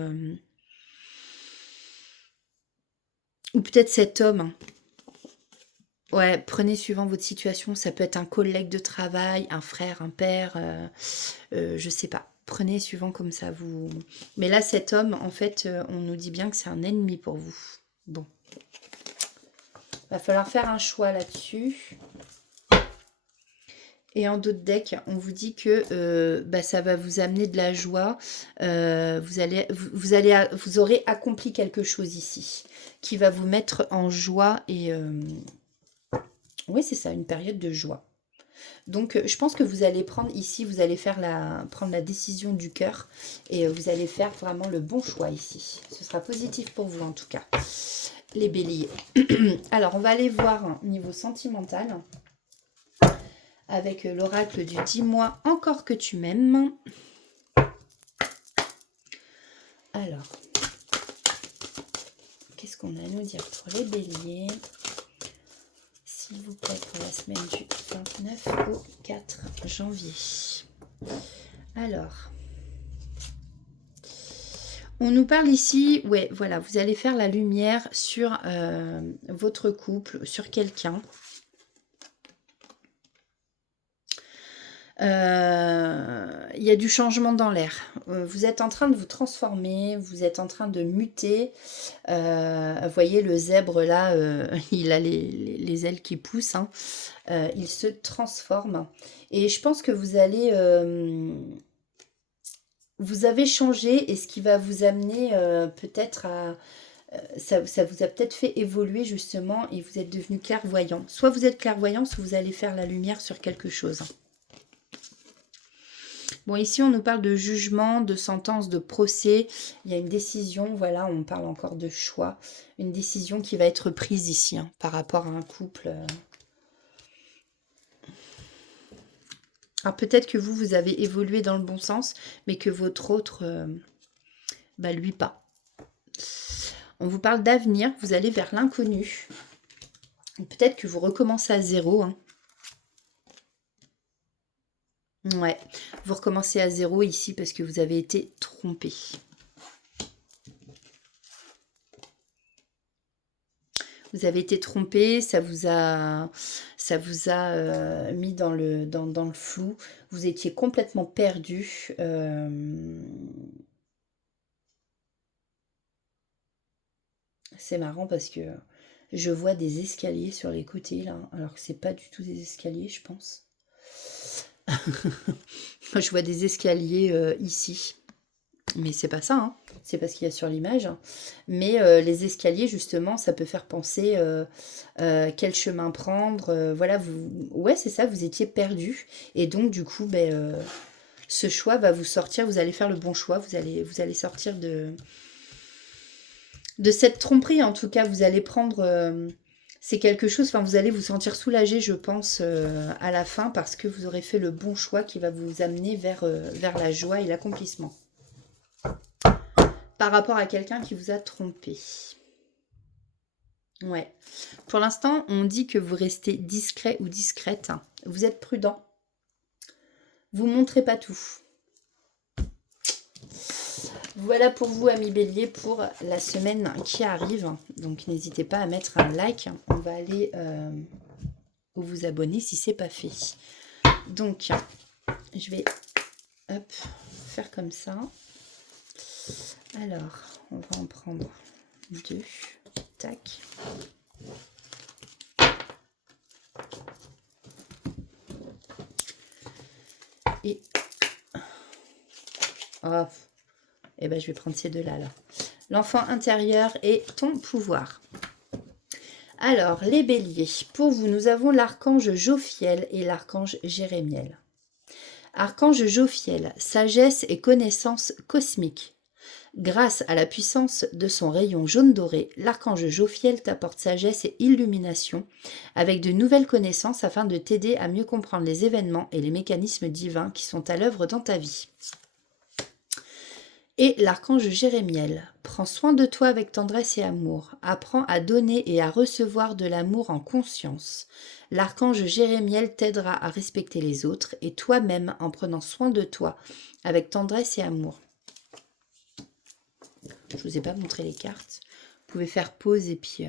peut-être cet homme. Hein. Ouais, prenez suivant votre situation, ça peut être un collègue de travail, un frère, un père, je sais pas. Prenez suivant comme ça vous. Mais là, cet homme, en fait, on nous dit bien que c'est un ennemi pour vous. Bon. Va falloir faire un choix là-dessus. Et en d'autres decks, on vous dit que ça va vous amener de la joie. Vous aurez accompli quelque chose ici qui va vous mettre en joie. Et oui, c'est ça, une période de joie. Donc, je pense que vous allez prendre ici, vous allez prendre la décision du cœur. Et vous allez faire vraiment le bon choix ici. Ce sera positif pour vous en tout cas, les béliers. Alors, on va aller voir niveau sentimental. Avec l'oracle du dis-moi encore que tu m'aimes. Alors, qu'est-ce qu'on a à nous dire pour les béliers? S'il vous plaît, pour la semaine du 29 au 4 janvier. Alors, on nous parle ici, ouais, voilà, vous allez faire la lumière sur votre couple, sur quelqu'un. Il y a du changement dans l'air. Vous êtes en train de vous transformer, vous êtes en train de muter. Vous voyez le zèbre là, il a les ailes qui poussent. Hein. Il se transforme. Et je pense que vous allez... vous avez changé et ce qui va vous amener peut-être à... ça vous a peut-être fait évoluer justement et vous êtes devenu clairvoyant. Soit vous êtes clairvoyant, soit vous allez faire la lumière sur quelque chose. Bon, ici, on nous parle de jugement, de sentence, de procès. Il y a une décision, voilà, on parle encore de choix. Une décision qui va être prise ici, hein, par rapport à un couple. Alors, peut-être que vous avez évolué dans le bon sens, mais que votre autre, lui, pas. On vous parle d'avenir, vous allez vers l'inconnu. Peut-être que vous recommencez à zéro, hein. Ouais, vous recommencez à zéro ici parce que vous avez été trompé. Vous avez été trompé, ça vous a mis dans le flou. Vous étiez complètement perdu. C'est marrant parce que je vois des escaliers sur les côtés là, alors que c'est pas du tout des escaliers, je pense. Je vois des escaliers ici. Mais c'est pas ça, hein. C'est pas ce qu'il y a sur l'image. Mais les escaliers, justement, ça peut faire penser quel chemin prendre. Voilà, ouais, c'est ça, vous étiez perdu. Et donc, du coup, ce choix va vous sortir. Vous allez faire le bon choix. Vous allez sortir de cette tromperie. En tout cas, vous allez prendre... c'est quelque chose, enfin vous allez vous sentir soulagé, je pense, à la fin, parce que vous aurez fait le bon choix qui va vous amener vers la joie et l'accomplissement. Par rapport à quelqu'un qui vous a trompé. Ouais. Pour l'instant, on dit que vous restez discret ou discrète. Vous êtes prudent. Vous montrez pas tout. Voilà pour vous, amis Bélier, pour la semaine qui arrive. Donc, n'hésitez pas à mettre un like. On va aller vous abonner si c'est pas fait. Donc, je vais hop, faire comme ça. Alors, on va en prendre 2. Tac. Et... oh. Et ben, je vais prendre ces deux-là. Là. L'enfant intérieur et ton pouvoir. Alors, les béliers, pour vous, nous avons l'archange Jophiel et l'archange Jérémiel. Archange Jophiel, sagesse et connaissance cosmique. Grâce à la puissance de son rayon jaune doré, l'archange Jophiel t'apporte sagesse et illumination avec de nouvelles connaissances afin de t'aider à mieux comprendre les événements et les mécanismes divins qui sont à l'œuvre dans ta vie. Et l'archange Jérémiel, prends soin de toi avec tendresse et amour, apprends à donner et à recevoir de l'amour en conscience. L'archange Jérémiel t'aidera à respecter les autres et toi-même en prenant soin de toi avec tendresse et amour. Je ne vous ai pas montré les cartes. Vous pouvez faire pause et puis...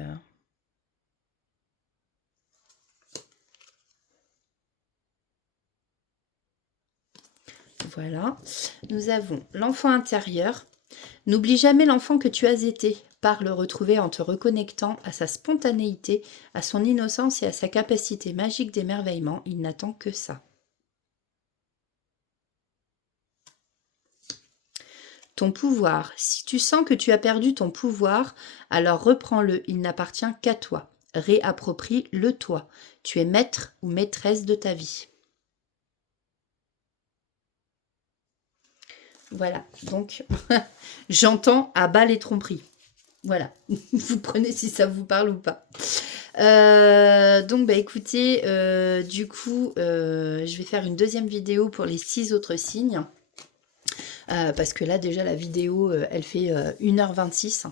Voilà. Nous avons l'enfant intérieur. N'oublie jamais l'enfant que tu as été. Pars le retrouver en te reconnectant à sa spontanéité, à son innocence et à sa capacité magique d'émerveillement. Il n'attend que ça. Ton pouvoir. Si tu sens que tu as perdu ton pouvoir, alors reprends-le. Il n'appartient qu'à toi. Réapproprie-le toi. Tu es maître ou maîtresse de ta vie. Voilà, donc j'entends à bas les tromperies. Voilà, vous prenez si ça vous parle ou pas. Donc, bah écoutez, du coup, je vais faire une deuxième vidéo pour les 6 autres signes. Parce que là, déjà, la vidéo, elle fait 1h26.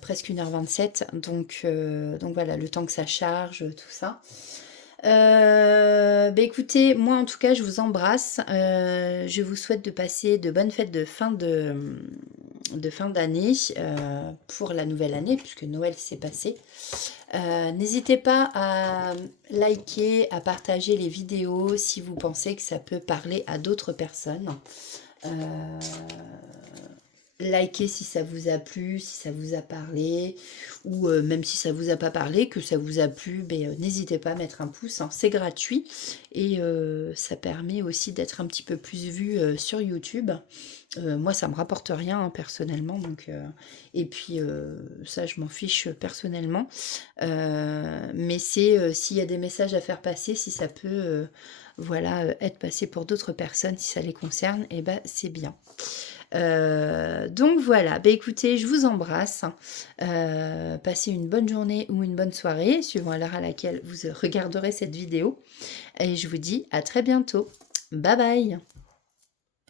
Presque 1h27. Donc voilà, le temps que ça charge, tout ça. Bah écoutez, moi en tout cas je vous embrasse, je vous souhaite de passer de bonnes fêtes de fin d'année pour la nouvelle année puisque Noël s'est passé. N'hésitez pas à liker, à partager les vidéos si vous pensez que ça peut parler à d'autres personnes. Likez si ça vous a plu, si ça vous a parlé, ou même si ça vous a pas parlé, que ça vous a plu, n'hésitez pas à mettre un pouce, hein, c'est gratuit, et ça permet aussi d'être un petit peu plus vu sur YouTube. Moi ça me rapporte rien hein, personnellement, donc et puis ça je m'en fiche personnellement, mais c'est s'il y a des messages à faire passer, si ça peut voilà, être passé pour d'autres personnes, si ça les concerne, et c'est bien. Donc voilà, écoutez, je vous embrasse. Passez une bonne journée ou une bonne soirée, suivant l'heure à laquelle vous regarderez cette vidéo. Et je vous dis à très bientôt. Bye bye!